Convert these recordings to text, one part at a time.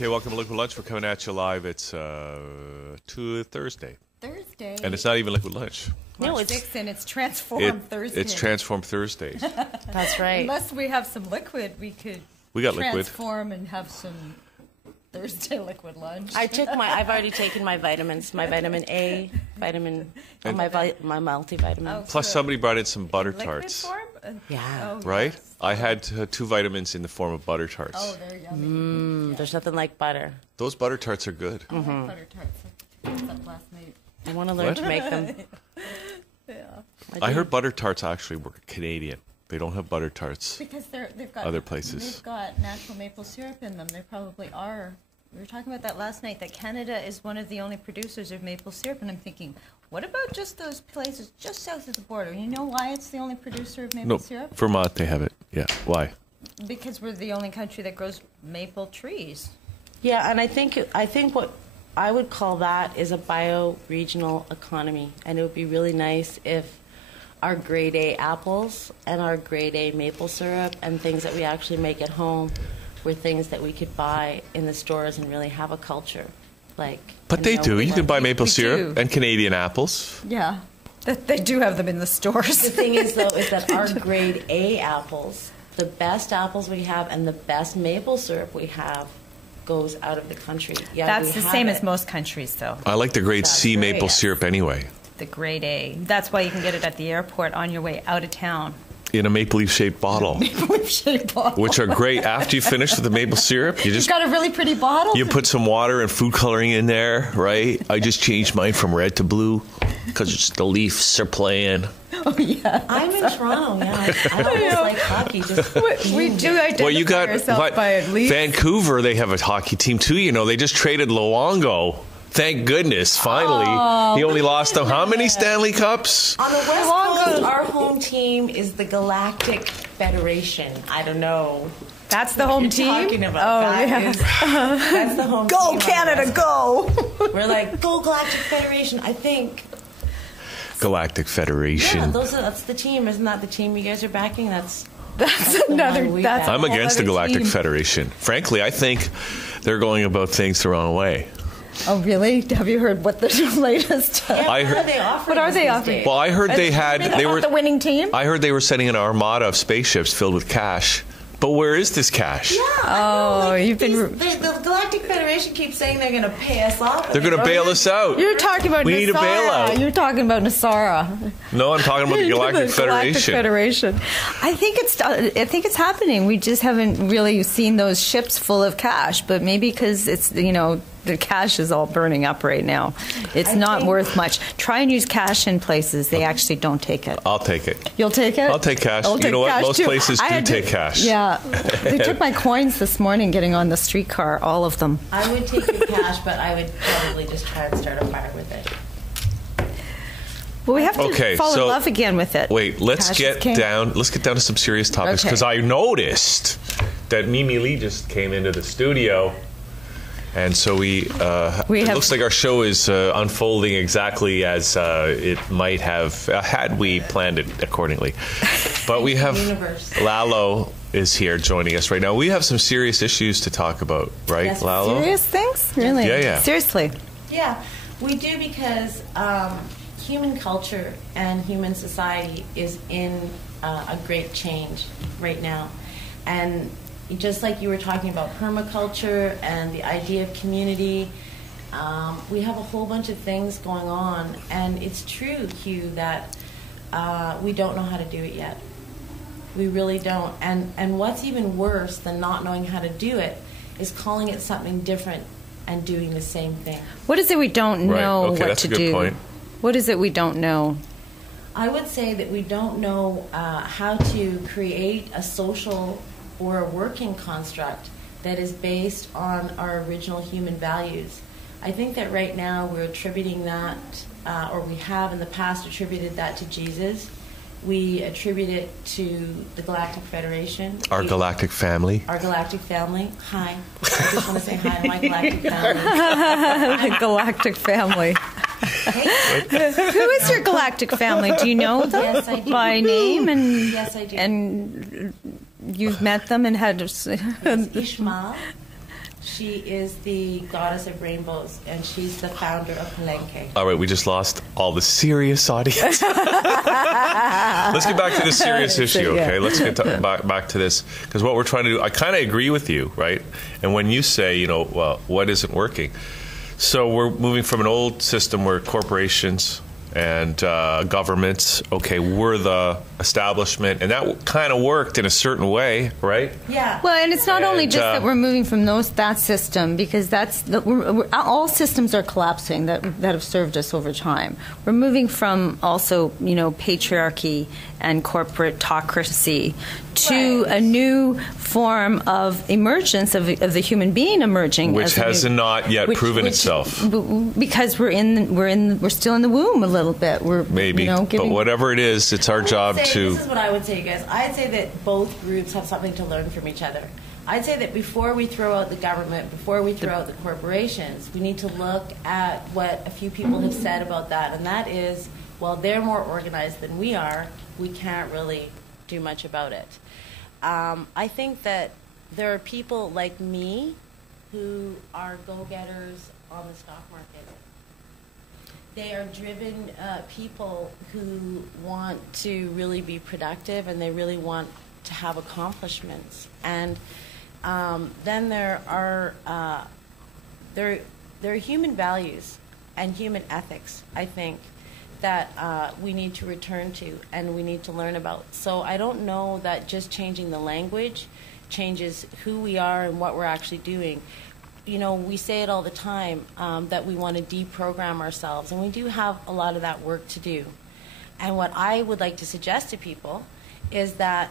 Okay, welcome to Liquid Lunch. We're coming at you live. It's Thursday. Thursday. And it's not even Liquid Lunch. No, it's 6 and it's Transform Thursday. It's Transform Thursdays. That's right. Unless we have some liquid, we got transform and have some Thursday liquid lunch. I've already taken my vitamins, my vitamin A, my multivitamin. Oh, Plus, somebody brought in some butter tarts. Form? Yeah. Oh, Right? yes. I had 2 vitamins in the form of butter tarts. Oh, they're yummy. There's nothing like butter. Those butter tarts are good. I like butter tarts. I picked up last night. I want to learn to make them. Yeah. I heard butter tarts actually were Canadian. They don't have butter tarts. Because they've got Other places. They've got natural maple syrup in them. They probably are. We were talking about that last night, that Canada is one of the only producers of maple syrup, and I'm thinking, what about just those places just south of the border? You know why it's the only producer of maple syrup? Vermont, they have it. Yeah. Why? Because we're the only country that grows maple trees. Yeah, and I think what I would call that is a bio-regional economy, and it would be really nice if our grade A apples and our grade A maple syrup and things that we actually make at home were things that we could buy in the stores and really have a culture. But they do. You can buy maple syrup do. and Canadian apples. Yeah, they do have them in the stores. The thing is, though, is that our grade A apples, the best apples we have and the best maple syrup we have, goes out of the country. Yeah, That's the same as most countries, though. I like the grade C maple yes. syrup anyway. The grade A. That's why you can get it at the airport on your way out of town. In a maple leaf shaped bottle. Maple leaf shaped bottle. Which are great. After you finish with the maple syrup, You've got a really pretty bottle. You put some water and food coloring in there, right? I just changed mine from red to blue because the Leafs are playing. Oh, yeah. I'm in Toronto, yeah. I always like hockey. We do identify ourselves by at least. Vancouver, they have a hockey team too. You know, they just traded Luongo. Thank goodness, finally. He only lost them how many Stanley Cups? On the West Coast, our home team is the Galactic Federation. I don't know. That's the home team? Talking about that's the home go, team. Go, Canada, go! We're like, go Galactic Federation, I think. Galactic Federation. Yeah, that's the team. Isn't that the team you guys are backing? That's another. I'm against the Galactic Federation. Frankly, I think they're going about things the wrong way. Oh, really? Have you heard what the latest? What are they offering? Well, I heard they were the winning team. I heard they were sending an armada of spaceships filled with cash. But where is this cash? Yeah, the Galactic Federation keeps saying they're going to pay us off. They're going to bail us out. You're talking about we need a bailout. You're talking about Nasara. No, I'm talking about the Galactic Federation. I think it's happening. We just haven't really seen those ships full of cash. But maybe because it's the cash is all burning up right now. It's not worth much. Try and use cash in places. They actually don't take it. I'll take it. You'll take it? I'll take cash. You know what? Most places do take cash. Yeah. They took my coins this morning getting on the streetcar, all of them. I would take your cash, but I would probably just try and start a fire with it. Well, we have to fall in love again with it. Wait, let's get down to some serious topics because I noticed that Mimi Lee just came into the studio. And so it looks like our show is unfolding exactly as it might have had we planned it accordingly. But we have Lalo is here joining us right now. We have some serious issues to talk about, right, yes, Lalo? Serious things? Really? Yeah. Seriously? Yeah, we do because human culture and human society is in a great change right now. And just like you were talking about permaculture and the idea of community, we have a whole bunch of things going on. And it's true, Hugh, that we don't know how to do it yet. We really don't. And what's even worse than not knowing how to do it is calling it something different and doing the same thing. What is it we don't know what that's to a good do? Point. What is it we don't know? I would say that we don't know how to create a social or a working construct that is based on our original human values. I think that right now we're attributing that, or we have in the past attributed that to Jesus. We attribute it to the Galactic Federation. Our galactic family. Our galactic family. Hi. I just want to say hi to my galactic family. The galactic family. Who is your galactic family? Do you know them? Yes, I do. By name? And, yes, I do. And you've met them and had... Ishmael. She is the goddess of rainbows, and she's the founder of Palenque. All right, we just lost all the serious audience. Let's get back to the serious issue, okay? Let's get back to this, because what we're trying to do, I kind of agree with you, right? And when you say, well, what isn't working? So we're moving from an old system where corporations and governments, we're the establishment, and that kind of worked in a certain way, right? Yeah. Well, and it's not only just that we're moving from that system, because all systems are collapsing that have served us over time. We're moving from also, patriarchy and corporatocracy to a new form of emergence of the human being emerging, which has not yet proven itself, because we're still in the womb a little bit. We're but whatever it is, it's our job to. This is what I would say, you guys. I'd say that both groups have something to learn from each other. I'd say that before we throw out the government, before we throw out the corporations, we need to look at what a few people have said about that, and that is, well, they're more organized than we are. We can't really do much about it. I think that there are people like me who are go-getters on the stock market. They are driven people who want to really be productive, and they really want to have accomplishments. And then there are human values and human ethics, I think, that we need to return to and we need to learn about. So I don't know that just changing the language changes who we are and what we're actually doing. We say it all the time that we want to deprogram ourselves, and we do have a lot of that work to do. And what I would like to suggest to people is that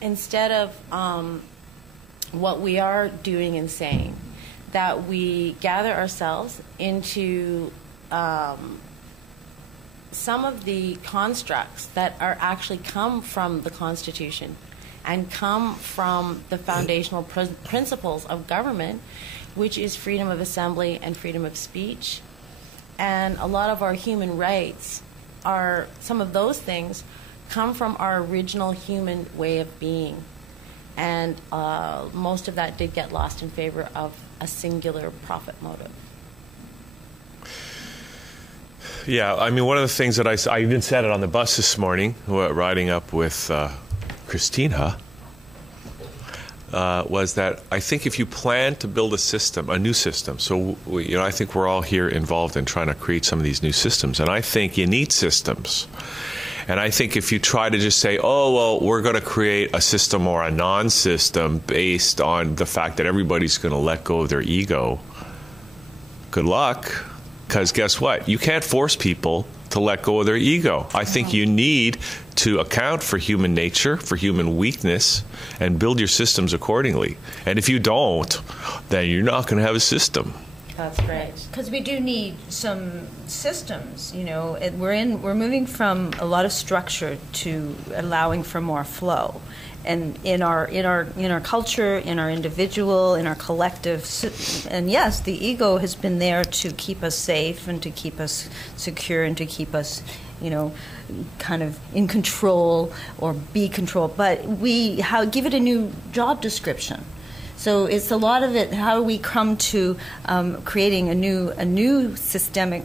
instead of what we are doing and saying, that we gather ourselves into some of the constructs that are actually come from the Constitution and come from the foundational principles of government, which is freedom of assembly and freedom of speech. And a lot of our human rights some of those things come from our original human way of being. And most of that did get lost in favor of a singular profit motive. Yeah, I mean, one of the things that I even said it on the bus this morning, riding up with Christina, was that I think if you plan to build a new system, so I think we're all here involved in trying to create some of these new systems, and I think you need systems. And I think if you try to just say, we're going to create a system or a non-system based on the fact that everybody's going to let go of their ego, good luck. Because guess what? You can't force people to let go of their ego. I think you need to account for human nature, for human weakness, and build your systems accordingly. And if you don't, then you're not going to have a system. That's right. Because we do need some systems. We're moving from a lot of structure to allowing for more flow. And in our culture, in our individual, in our collective, and yes, the ego has been there to keep us safe and to keep us secure and to keep us, kind of in control or be controlled. But we give it a new job description. So it's a lot of it. How do we come to creating a new systemic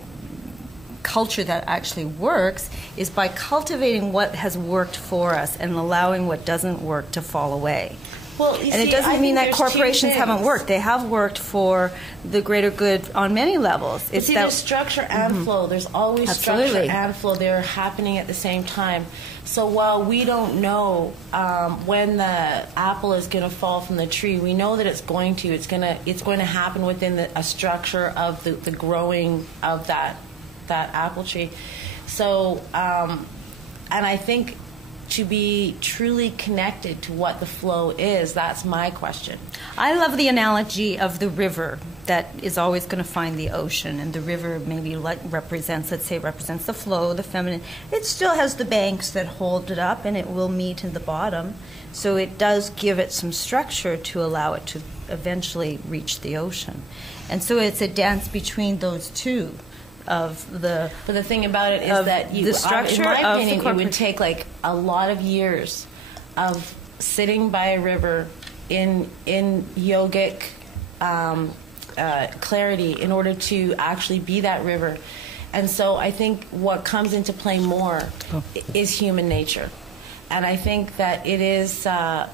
culture that actually works is by cultivating what has worked for us and allowing what doesn't work to fall away. Well, it doesn't mean that corporations haven't worked. They have worked for the greater good on many levels. There's structure and flow. There's always Absolutely. Structure and flow. They're happening at the same time. So while we don't know when the apple is going to fall from the tree, we know that it's going to. It's going to happen within a structure of the growing of that apple tree. So, and I think to be truly connected to what the flow is, that's my question. I love the analogy of the river that is always going to find the ocean, and the river maybe represents the flow, the feminine. It still has the banks that hold it up, and it will meet in the bottom. So it does give it some structure to allow it to eventually reach the ocean. And so it's a dance between those two. But the thing about it is that the structure, in my opinion, it would take like a lot of years of sitting by a river in yogic clarity in order to actually be that river. And so I think what comes into play more is human nature. And I think that it is that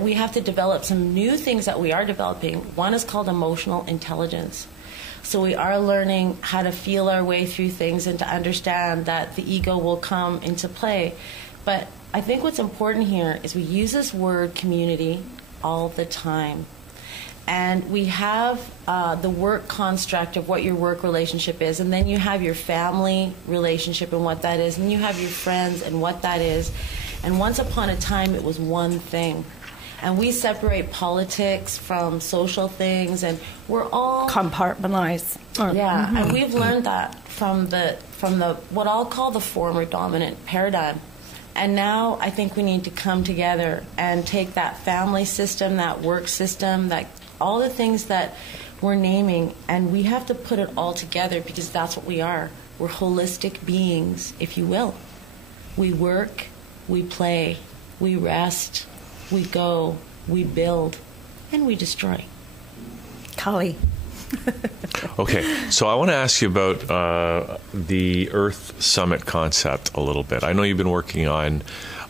we have to develop some new things that we are developing. One is called emotional intelligence. So we are learning how to feel our way through things and to understand that the ego will come into play. But I think what's important here is we use this word community all the time. And we have the work construct of what your work relationship is, and then you have your family relationship and what that is, and you have your friends and what that is. And once upon a time, it was one thing. And we separate politics from social things, and we're all compartmentalized. Yeah, and we've learned that from the what I'll call the former dominant paradigm. And now I think we need to come together and take that family system, that work system, that all the things that we're naming, and we have to put it all together because that's what we are. We're holistic beings, if you will. We work, we play, we rest, we go, we build, and we destroy. Kali. Okay, so I want to ask you about the Earth Summit concept a little bit. I know you've been working on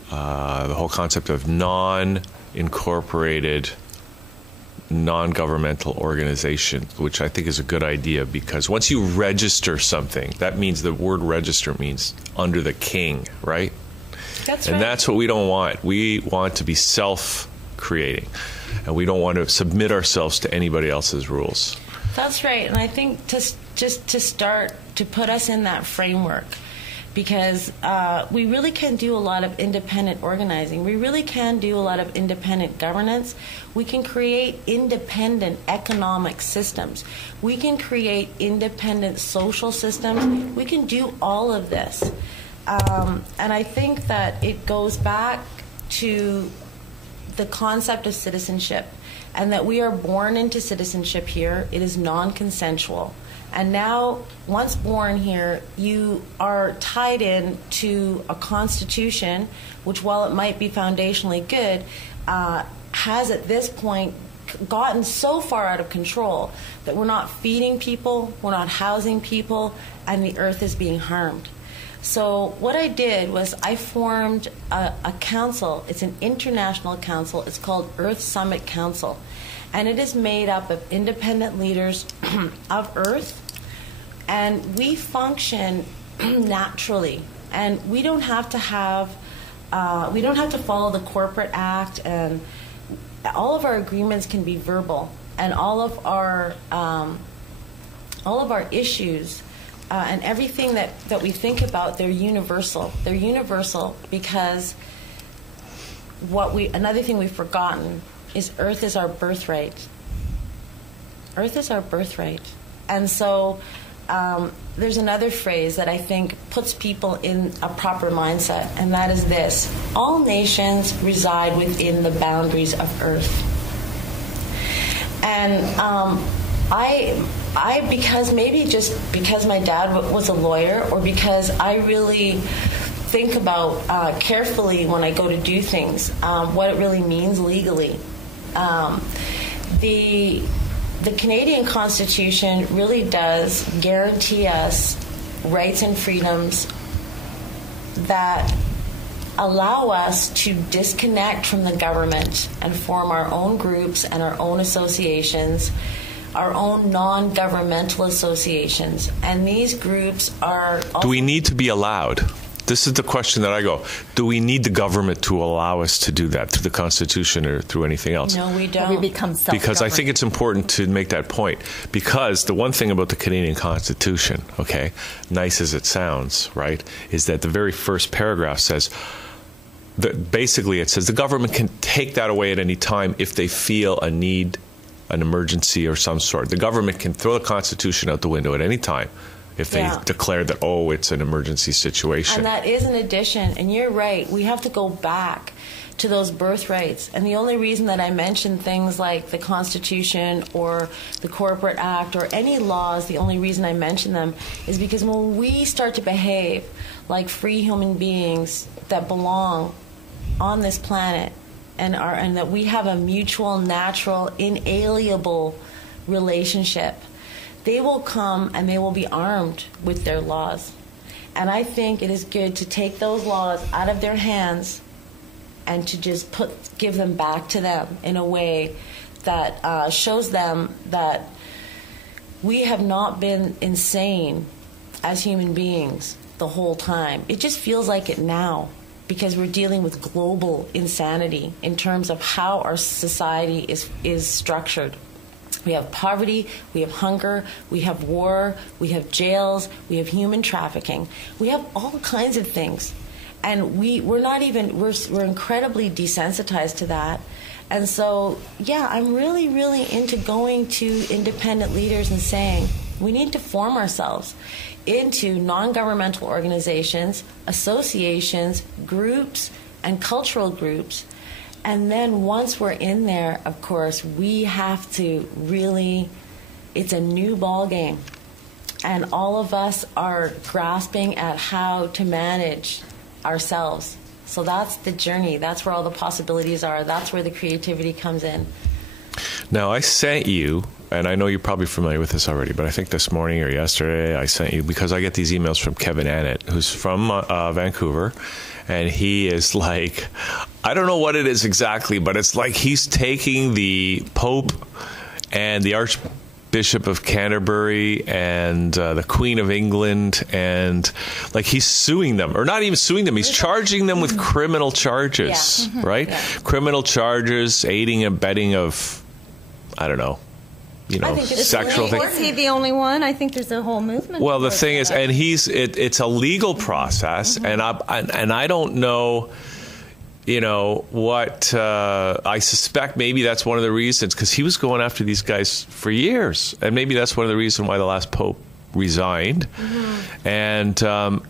the whole concept of non-incorporated, non-governmental organization, which I think is a good idea because once you register something, that means the word register means under the king, right? That's and right. That's what we don't want. We want to be self-creating, and we don't want to submit ourselves to anybody else's rules. That's right, and I think just to start to put us in that framework, because we really can do a lot of independent organizing. We really can do a lot of independent governance. We can create independent economic systems. We can create independent social systems. We can do all of this. And I think that it goes back to the concept of citizenship, and that we are born into citizenship here. It is non-consensual. And now, once born here, you are tied in to a constitution, which, while it might be foundationally good, has at this point gotten so far out of control that we're not feeding people, we're not housing people, and the earth is being harmed. So what I did was I formed a council. It's an international council. It's called Earth Summit Council. And it is made up of independent leaders of Earth. And we function naturally. And we don't have to follow the Corporate Act. And all of our agreements can be verbal. And all of our issues and everything that we think about, they're universal. They're universal because another thing we've forgotten is Earth is our birthright. Earth is our birthright. And so there's another phrase that I think puts people in a proper mindset, and that is this: all nations reside within the boundaries of Earth. And because my dad was a lawyer, or because I really think about carefully when I go to do things, what it really means legally. The Canadian Constitution really does guarantee us rights and freedoms that allow us to disconnect from the government and form our own groups and our own associations, our own non-governmental associations. And these groups are... Do we need to be allowed? This is the question that I go, do we need the government to allow us to do that through the Constitution or through anything else? No, we don't. We become self-governed. Because I think it's important to make that point. Because the one thing about the Canadian Constitution, okay, nice as it sounds, right, is that the very first paragraph says... Basically, it says the government can take that away at any time if they feel a need, an emergency or some sort. The government can throw the Constitution out the window at any time if they declare that, it's an emergency situation. And that is an addition. And you're right. We have to go back to those birthrights. And the only reason that I mention things like the Constitution or the Corporate Act or any laws, the only reason I mention them is because when we start to behave like free human beings that belong on this planet, and that we have a mutual, natural, inalienable relationship, they will come and they will be armed with their laws. And I think it is good to take those laws out of their hands and to just give them back to them in a way that shows them that we have not been insane as human beings the whole time. It just feels like it now because we're dealing with global insanity in terms of how our society is structured. We have poverty, we have hunger, we have war, we have jails, we have human trafficking. We have all kinds of things. And we're incredibly desensitized to that. And so, yeah, I'm really, really into going to independent leaders and saying, we need to form ourselves into non-governmental organizations, associations, groups, and cultural groups. And then once we're in there, of course, we have to really, it's a new ball game. And all of us are grasping at how to manage ourselves. So that's the journey. That's where all the possibilities are. That's where the creativity comes in. Now, I sent you, and I know you're probably familiar with this already, but I think this morning or yesterday I sent you, because I get these emails from Kevin Annett, who's from Vancouver, and he is like, I don't know what it is exactly, but it's like he's taking the Pope and the Archbishop of Canterbury and the Queen of England, and like he's suing them, or not even suing them, he's charging them with criminal charges, right? Yeah. Criminal charges, aiding and abetting of, I don't know, sexual things. Is he the only one? I think there's a whole movement. Well, the thing is, and it's a legal process, and I don't know, what I suspect maybe that's one of the reasons, because he was going after these guys for years, and maybe that's one of the reasons why the last Pope resigned. And well,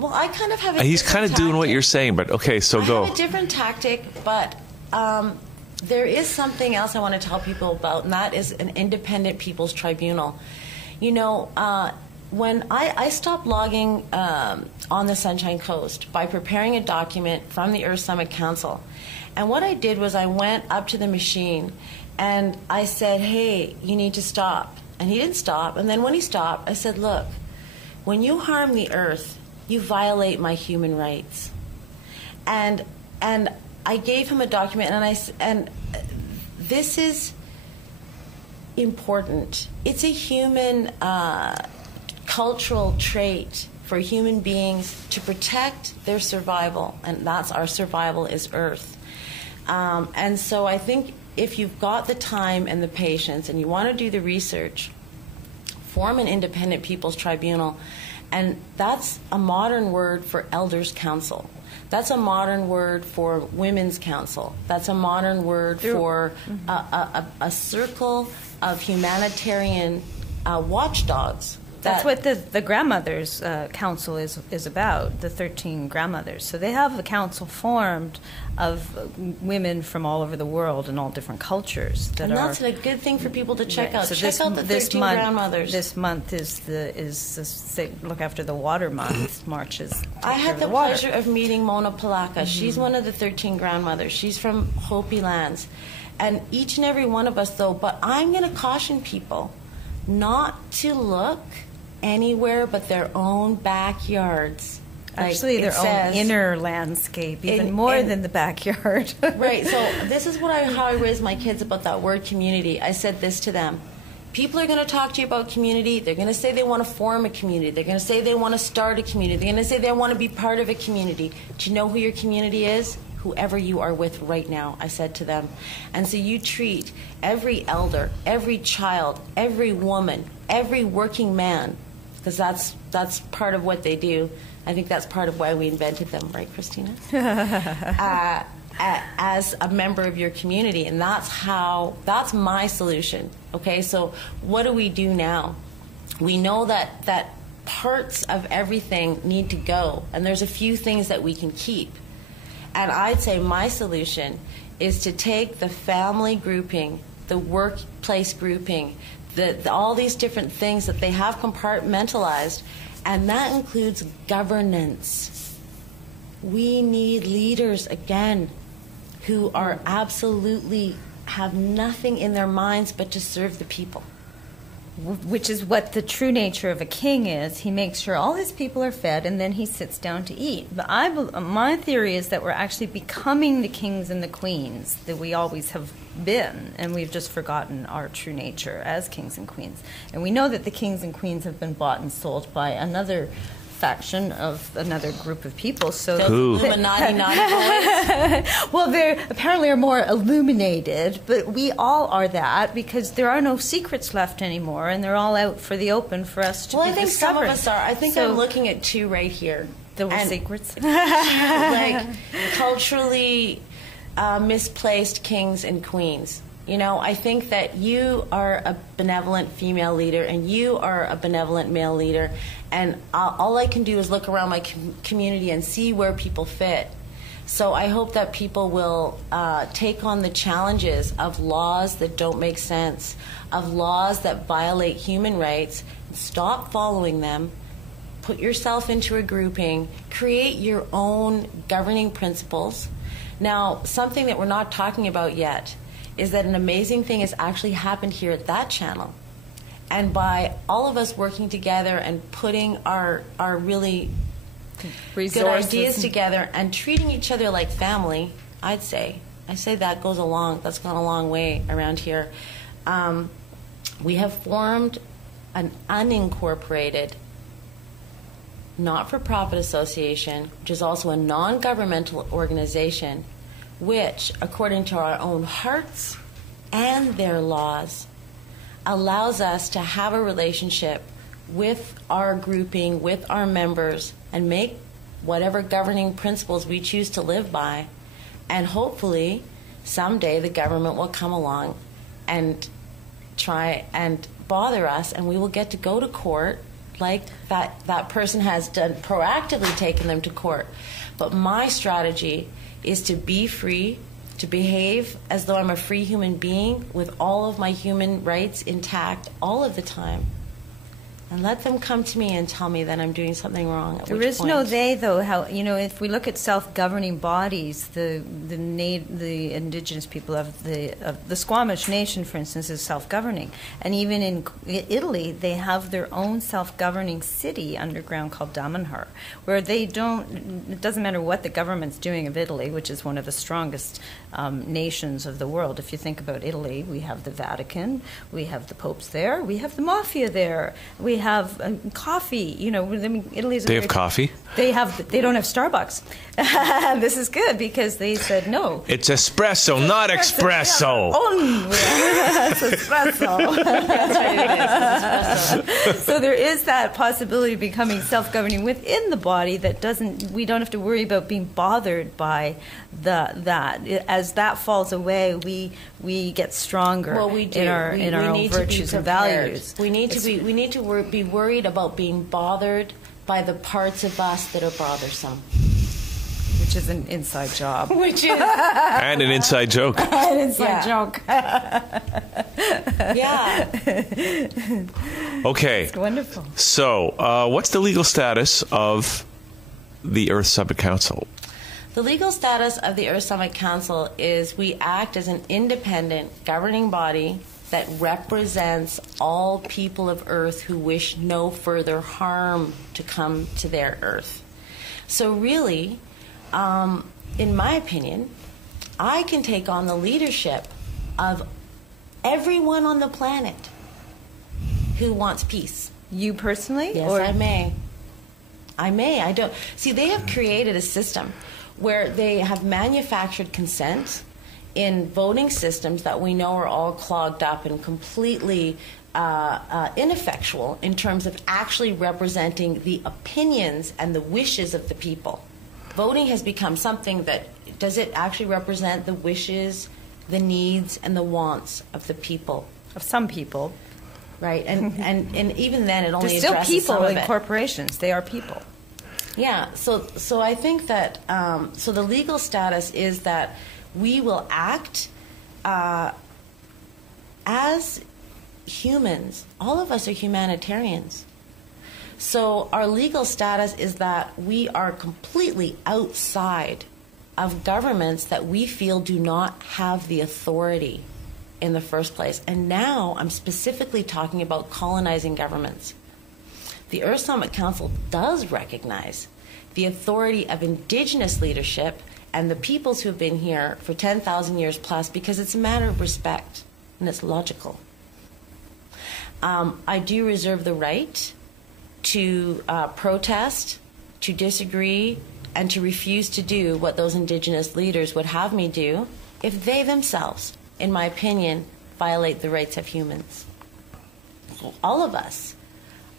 I kind of have a he's kind of doing what you're saying, but okay, so go. I have a different tactic, but there is something else I want to tell people about, and that is an independent people's tribunal. When I stopped logging on the Sunshine Coast by preparing a document from the Earth Summit Council. And what I did was I went up to the machine and I said, hey, you need to stop. And he didn't stop. And then when he stopped, I said, look, when you harm the Earth, you violate my human rights. And I gave him a document, and this is important. It's a human cultural trait for human beings to protect their survival, and that's our survival is Earth. And so I think if you've got the time and the patience and you want to do the research, form an independent people's tribunal, and that's a modern word for elders' council. That's a modern word for women's council. That's a modern word for a circle of humanitarian watchdogs. That's what the grandmothers' council is about, the 13 grandmothers. So they have a council formed of women from all over the world and all different cultures. That's a good thing for people to check out. So check out the 13 grandmothers. This month is look after the water month. March is. I had the pleasure of meeting Mona Palaka. Mm-hmm. She's one of the 13 grandmothers. She's from Hopi lands. And each and every one of us, though, but I'm going to caution people not to look anywhere but their own backyards. Actually, their own inner landscape, even more than the backyard. Right. So this is how I raised my kids about that word community. I said this to them. People are going to talk to you about community. They're going to say they want to form a community. They're going to say they want to start a community. They're going to say they want to be part of a community. Do you know who your community is? Whoever you are with right now, I said to them. And so you treat every elder, every child, every woman, every working man, because that's part of what they do. I think that's part of why we invented them, right, Christina? As a member of your community, and that's my solution. Okay, so what do we do now? We know that parts of everything need to go, and there's a few things that we can keep. And I'd say my solution is to take the family grouping, the workplace grouping, all these different things that they have compartmentalized, and that includes governance. We need leaders again. who are absolutely have nothing in their minds but to serve the people. Which is what the true nature of a king is. He makes sure all his people are fed, and then he sits down to eat. But my theory is that we're actually becoming the kings and the queens that we always have been, and we've just forgotten our true nature as kings and queens. And we know that the kings and queens have been bought and sold by another faction of another group of people. So Illuminati boys. Well, they apparently are more illuminated, but we all are that because there are no secrets left anymore, and they're all out for the open for us to Well, be I think discovered. some of us are. I think I'm looking at two right here. There were secrets? Like culturally misplaced kings and queens. You know, I think that you are a benevolent female leader and you are a benevolent male leader, and all I can do is look around my community and see where people fit. So I hope that people will take on the challenges of laws that don't make sense, of laws that violate human rights, stop following them, put yourself into a grouping, create your own governing principles. Now, something that we're not talking about yet is that an amazing thing has actually happened here at that channel. And by all of us working together and putting our really Resources. good ideas together and treating each other like family, I say that's gone a long way around here. We have formed an unincorporated not-for-profit association, which is also a non-governmental organization, which, according to our own hearts and their laws, allows us to have a relationship with our grouping, with our members, and make whatever governing principles we choose to live by. And hopefully, someday the government will come along and try and bother us, and we will get to go to court like that person has done, proactively taken them to court. But my strategy is to be free, to behave as though I'm a free human being with all of my human rights intact all of the time. And let them come to me and tell me that I'm doing something wrong. There is no they, though. How, you know, if we look at self-governing bodies, the indigenous people of the Squamish Nation, for instance, is self-governing, and even in Italy, they have their own self-governing city underground called Damanhur, where they don't. It doesn't matter what the government's doing of Italy, which is one of the strongest nations of the world. If you think about Italy, we have the Vatican, we have the popes there, we have the mafia there, we have coffee. You know, I mean, Italy's. They have coffee. They don't have Starbucks. This is good because they said no. It's espresso, not espresso. It's espresso. That's right, it is. So there is that possibility of becoming self-governing within the body that we don't have to worry about being bothered by that. As that falls away, we get stronger. Well, we do. in our own virtues and values. We need to be worried about being bothered by the parts of us that are bothersome. Which is an inside job. Which is And an inside joke. An inside joke. Yeah. Okay. It's wonderful. So, what's the legal status of the Earth Summit Council? The legal status of the Earth Summit Council is we act as an independent governing body that represents all people of Earth who wish no further harm to come to their Earth. So really, in my opinion, I can take on the leadership of everyone on the planet who wants peace. You personally? Yes, I may. I don't. See, they have created a system where they have manufactured consent in voting systems that we know are all clogged up and completely ineffectual in terms of actually representing the opinions and the wishes of the people. Voting has become something that, does it actually represent the wishes, the needs, and the wants of the people? Of some people. Right, and even then it only There's still addresses people some of in it. corporations. They are people. Yeah, so I think that, so the legal status is that we will act as humans. All of us are humanitarians. So our legal status is that we are completely outside of governments that we feel do not have the authority in the first place. And now I'm specifically talking about colonizing governments. The Earth Summit Council does recognize the authority of indigenous leadership and the peoples who have been here for 10,000 years plus, because it's a matter of respect and it's logical. I do reserve the right to protest, to disagree, and to refuse to do what those indigenous leaders would have me do if they themselves, in my opinion, violate the rights of humans. All of us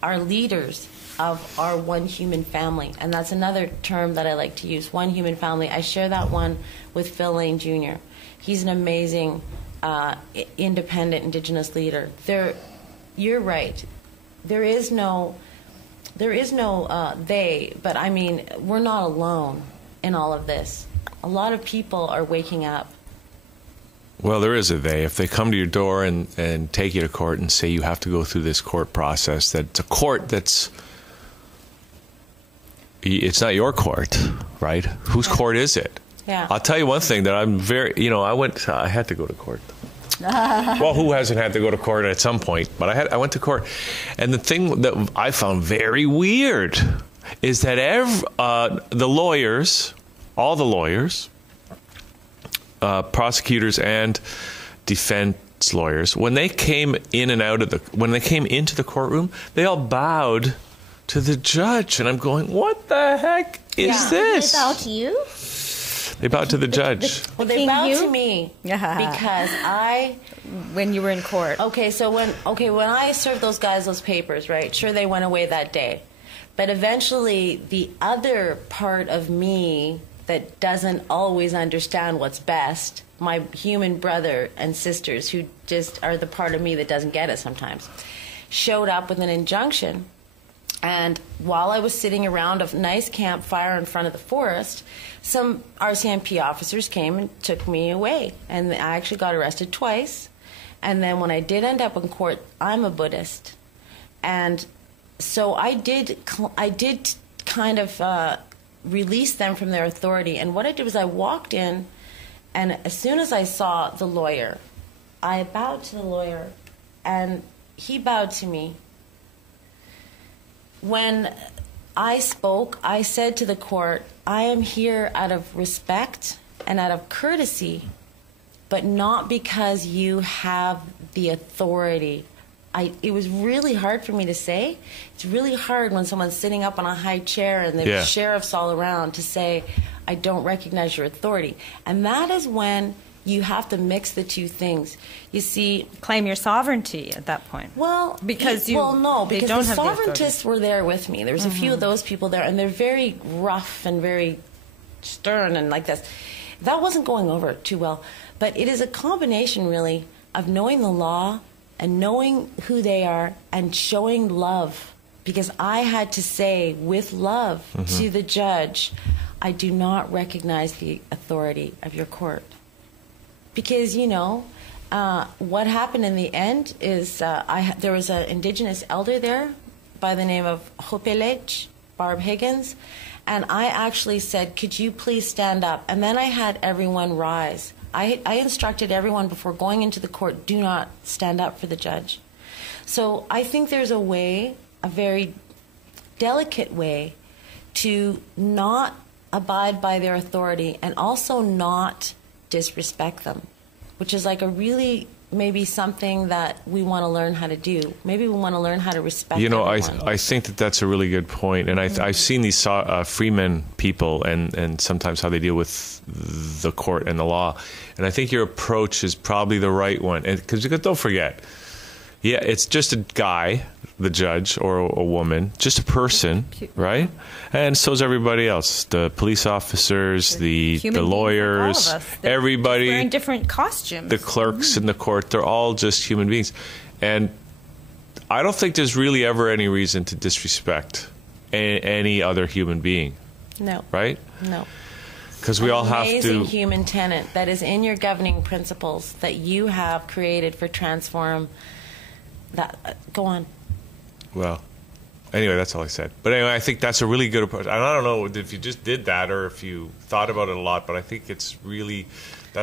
are leaders of our one human family, and that's another term that I like to use, one human family. I share that one with Phil Lane Jr. He's an amazing independent indigenous leader. You're right. There is no they, but I mean, we're not alone in all of this. A lot of people are waking up. Well, there is a they. If they come to your door and take you to court and say you have to go through this court process, that's a court that's, it's not your court, right? Whose court is it? Yeah. I'll tell you one thing that I'm very, I had to go to court. Well, who hasn't had to go to court at some point? But I went to court. And the thing that I found very weird is that the lawyers, all the lawyers, prosecutors and defense lawyers, when they came in and out of when they came into the courtroom, they all bowed to the judge. And I'm going, what the heck is this? They bowed to you? They bowed to the judge. Well, they bowed to me because when you were in court. Okay, so when I served those guys those papers, right? Sure, they went away that day, but eventually the other part of me that doesn't always understand what's best, my human brother and sisters who just are the part of me that doesn't get it sometimes, showed up with an injunction. And while I was sitting around a nice campfire in front of the forest, some RCMP officers came and took me away. And I actually got arrested twice. And then when I did end up in court, I'm a Buddhist. And so I did kind of release them from their authority. And what I did was I walked in, and as soon as I saw the lawyer, I bowed to the lawyer, and he bowed to me. When I spoke, I said to the court, I am here out of respect and out of courtesy, but not because you have the authority. It was really hard for me to say. It's really hard when someone's sitting up on a high chair and there's sheriffs all around to say, I don't recognize your authority. And that is when you have to mix the two things. You see, claim your sovereignty at that point. Well, because the sovereigntists were there with me. There was a few of those people there, and they're very rough and very stern and like this. That wasn't going over too well. But it is a combination, really, of knowing the law and knowing who they are and showing love. Because I had to say with love to the judge, I do not recognize the authority of your court. Because, what happened in the end is there was an indigenous elder there by the name of Hopelech, Barb Higgins, and I actually said, could you please stand up? And then I had everyone rise. I instructed everyone before going into the court, do not stand up for the judge. So I think there's a way, a very delicate way, to not abide by their authority and also not disrespect them, which is like a really maybe something that we want to learn how to do. Maybe we want to learn how to respect everyone. I think that's a really good point. And I've seen these freemen people and sometimes how they deal with the court and the law. And I think your approach is probably the right one. Because don't forget, it's just a guy, the judge, or a woman, just a person, right? And so's everybody else, the police officers, the lawyers, all of us. Everybody. Wearing different costumes. The clerks in the court, they're all just human beings. And I don't think there's really ever any reason to disrespect any other human being. No. Right? No. Because we all have to... Amazing human tenet that is in your governing principles that you have created for Transform. Go on. Well, anyway, that's all I said. But anyway, I think that's a really good approach. And I don't know if you just did that or if you thought about it a lot, but I think that's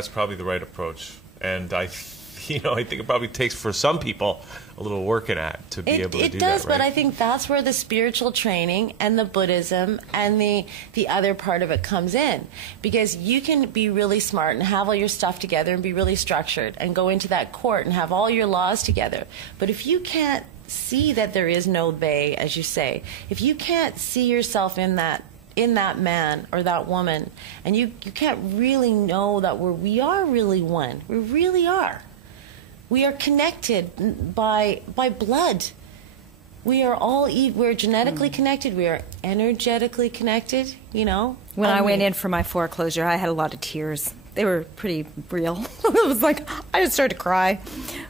probably the right approach. And I think it probably takes for some people a little working at to be able to do that. It does, right? but I think that's where the spiritual training and the Buddhism and the other part of it comes in. Because you can be really smart and have all your stuff together and be really structured and go into that court and have all your laws together. But if you can't see that there is no they, as you say, if you can't see yourself in that man or that woman, and you can't really know that we are really one. We really are. We are connected by blood. We are we're genetically connected. We are energetically connected, When I went in for my foreclosure, I had a lot of tears. They were pretty real. It was like, I just started to cry.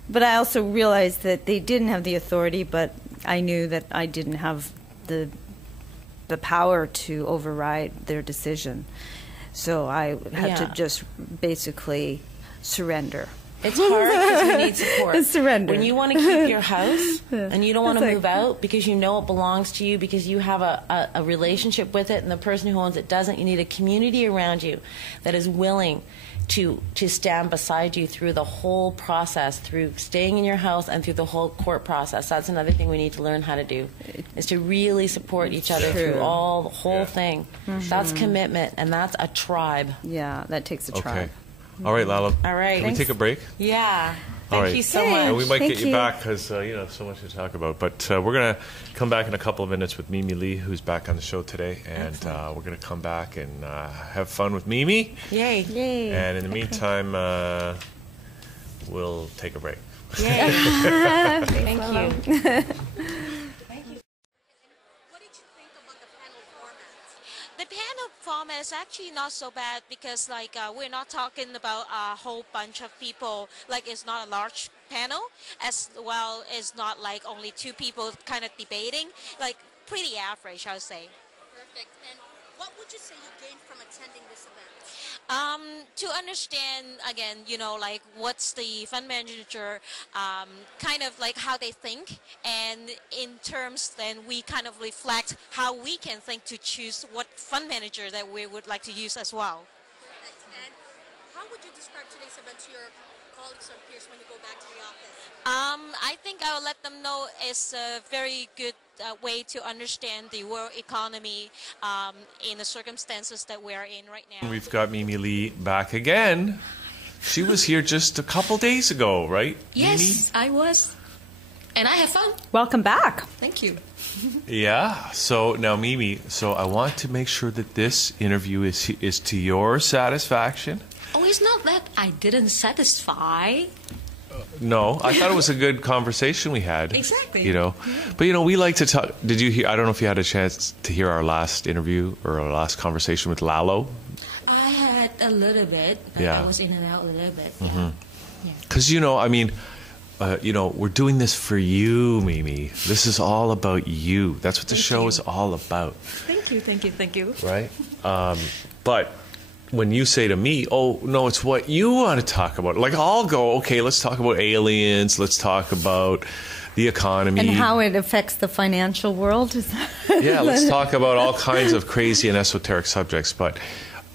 But I also realized that they didn't have the authority, but I knew that I didn't have the power to override their decision. So I had to just basically surrender. It's hard because you need support. It's surrender. When you want to keep your house and you don't want to move out because you know it belongs to you, because you have a relationship with it and the person who owns it doesn't, you need a community around you that is willing to stand beside you through the whole process, through staying in your house and through the whole court process. That's another thing we need to learn how to do, is to really support each other through the whole thing. Mm-hmm. That's commitment, and that's a tribe. Yeah, that takes a tribe. Okay. All right, Lalo. All right. Can we take a break? Yeah. All right. Thank you so much. And we might get you back because, so much to talk about. But we're going to come back in a couple of minutes with Mimi Lee, who's back on the show today. And we're going to come back and have fun with Mimi. Yay. Yay. And in the meantime, we'll take a break. Yay. Thank you. The panel format is actually not so bad because, we're not talking about a whole bunch of people. It's not a large panel, as well as not only two people kind of debating. Pretty average, I would say. Perfect. And what would you say you gained from attending this event? To understand, again, what's the fund manager, kind of how they think, and in terms then we kind of reflect how we can think to choose what fund manager that we would like to use as well. Perfect. And how would you describe today's event to your colleagues or peers when you go back to the office? I think I will let them know it's a very good way to understand the world economy in the circumstances that we're in right now. We've got Mimi Lee back again. She was here just a couple days ago, right? Yes, Mimi? I was. And I had fun. Welcome back. Thank you. Yeah. So now, Mimi, I want to make sure that this interview is to your satisfaction. Oh, it's not that I didn't satisfy. No, I thought it was a good conversation we had. Exactly. Yeah. But we like to talk. Did you hear? I don't know if you had a chance to hear our last interview or our last conversation with Lalo. I had a little bit. But I was in and out a little bit. Because we're doing this for you, Mimi. This is all about you. That's what the show is all about. Thank you. Right. But when you say to me, oh, no, it's what you want to talk about. I'll go, okay, let's talk about aliens. Let's talk about the economy. And how it affects the financial world. Yeah, let's talk about all kinds of crazy and esoteric subjects. But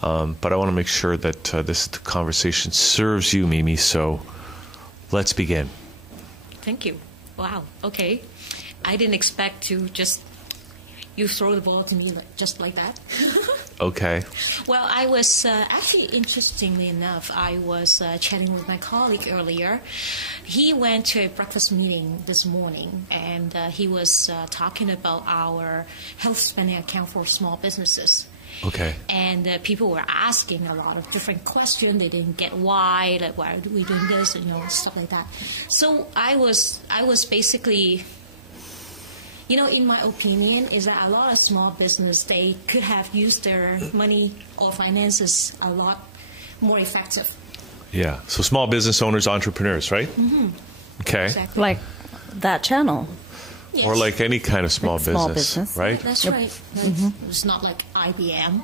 I want to make sure that this conversation serves you, Mimi. So let's begin. Thank you. Wow. Okay. I didn't expect to just you throw the ball to me just like that. Okay. Well, I was actually, interestingly enough, I was chatting with my colleague earlier. He went to a breakfast meeting this morning, and he was talking about our health spending account for small businesses. Okay. And people were asking a lot of different questions. They didn't get why are we doing this, stuff like that. So I was basically, in my opinion, is that a lot of small business, they could have used their money or finances a lot more effective. Yeah. So small business owners, entrepreneurs, right? Mm-hmm. Okay. Exactly. Like that channel. Yes. Or like any kind of small business, right? That's right. Mm-hmm. It's not like IBM.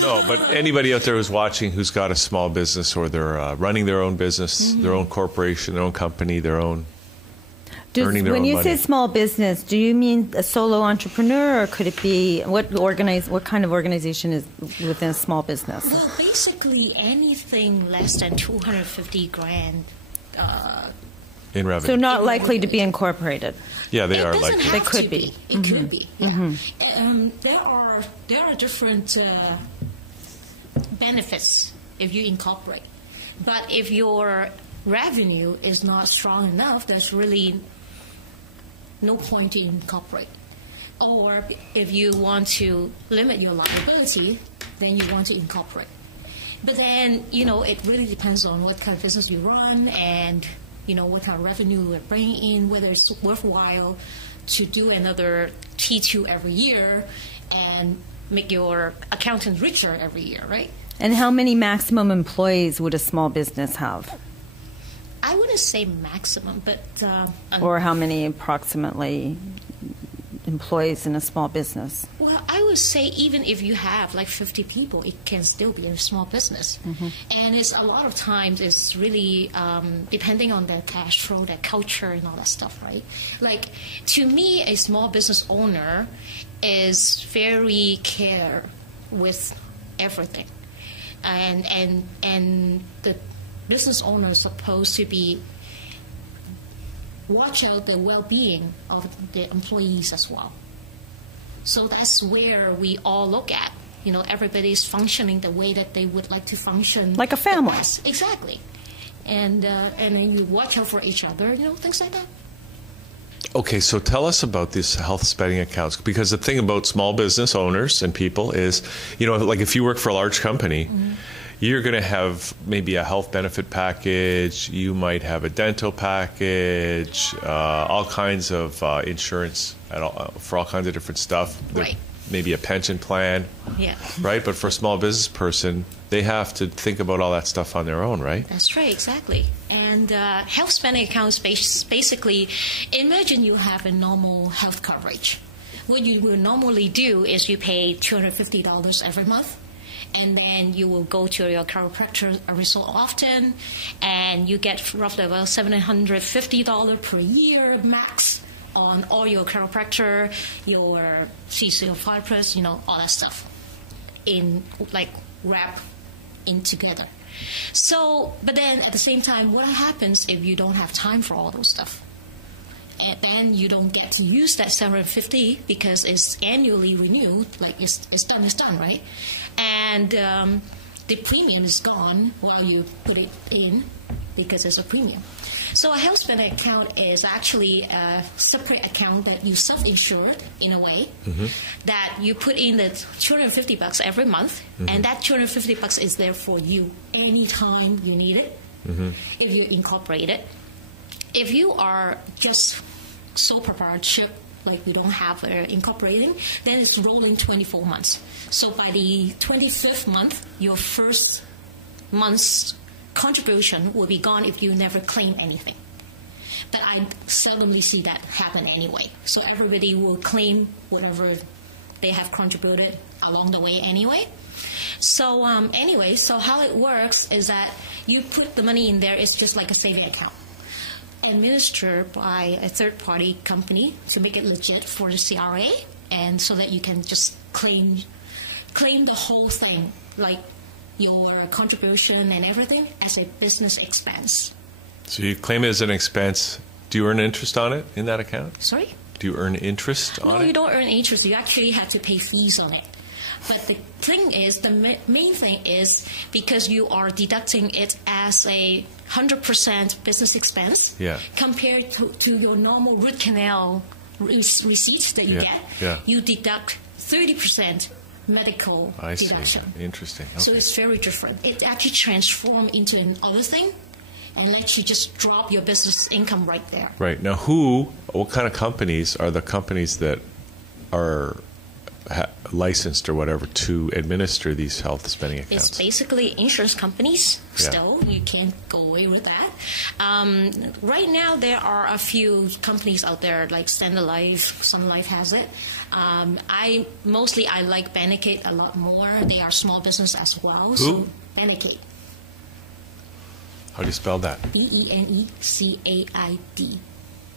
No, but anybody out there who's watching who's got a small business or they're running their own business, their own corporation, their own company, their own... earning their own money. When you say small business, do you mean a solo entrepreneur, or could it be what kind of organization is within a small business? Well, basically anything less than 250 grand in revenue. So not likely to be incorporated. Yeah, they are likely. They could be. It could be. Yeah. There are different benefits if you incorporate, but if your revenue is not strong enough, there's really no point to incorporate. Or if you want to limit your liability, then you want to incorporate. But then, it really depends on what kind of business you run and, what kind of revenue you're bringing in, whether it's worthwhile to do another T2 every year and make your accountant richer every year, right? And how many maximum employees would a small business have? I wouldn't say maximum, but... or how many approximately employees in a small business? Well, I would say even if you have like 50 people, it can still be a small business. And it's a lot of times it's really depending on their cash flow, their culture, and all that stuff, right? Like, to me, a small business owner is very care with everything. And the business owner is supposed to be watch out the well-being of the employees as well. So that's where we all look at. Everybody's functioning the way that they would like to function. Like a family. Exactly. And then you watch out for each other, things like that. Okay, so tell us about these health spending accounts, because the thing about small business owners and people is, like if you work for a large company, you're going to have maybe a health benefit package, you might have a dental package, all kinds of insurance for all kinds of different stuff. Right. Maybe a pension plan. Yeah. Right? But for a small business person, they have to think about all that stuff on their own, right? That's right, exactly. And health spending accounts basically, imagine you have a normal health coverage. What you will normally do is you pay $250 every month. And then you will go to your chiropractor every so often, and you get roughly about $750 per year max on all your chiropractor, your physiotherapist, all that stuff in wrap in together. So, but then at the same time, what happens if you don't have time for all those stuff? And then you don't get to use that $750 because it's annually renewed, like it's done, right? And the premium is gone while you put it in because it's a premium. So a health spending account is actually a separate account that you self-insure in a way, that you put in the $250 every month, and that $250 is there for you anytime you need it, if you incorporate it. If you are just sole proprietorship, like we don't have incorporating, then it's rolling 24 months. So by the 25th month, your first month's contribution will be gone if you never claim anything. But I seldomly see that happen anyway. So everybody will claim whatever they have contributed along the way anyway. So so how it works is that you put the money in there. It's just like a saving account, administered by a third-party company to make it legit for the CRA, and so that you can just claim the whole thing, like your contribution and everything, as a business expense. So you claim it as an expense. Do you earn interest on it in that account? Sorry? Do you earn interest on it? No, you don't earn interest. You actually have to pay fees on it. But the thing is, the main thing is, because you are deducting it as a 100% business expense, compared to your normal root canal receipt that you get, you deduct 30% medical deduction. See. Interesting. Okay. So it's very different. It actually transforms into another thing and lets you just drop your business income right there. Right. Now, what kind of companies are the companies that are licensed or whatever to administer these health spending accounts? It's basically insurance companies still. You can't go away with that. Right now, there are a few companies out there like Standard Life, Sun Life has it. I like Benecate a lot more. They are small business as well. Who? So Benecate. How do you spell that? Benecad.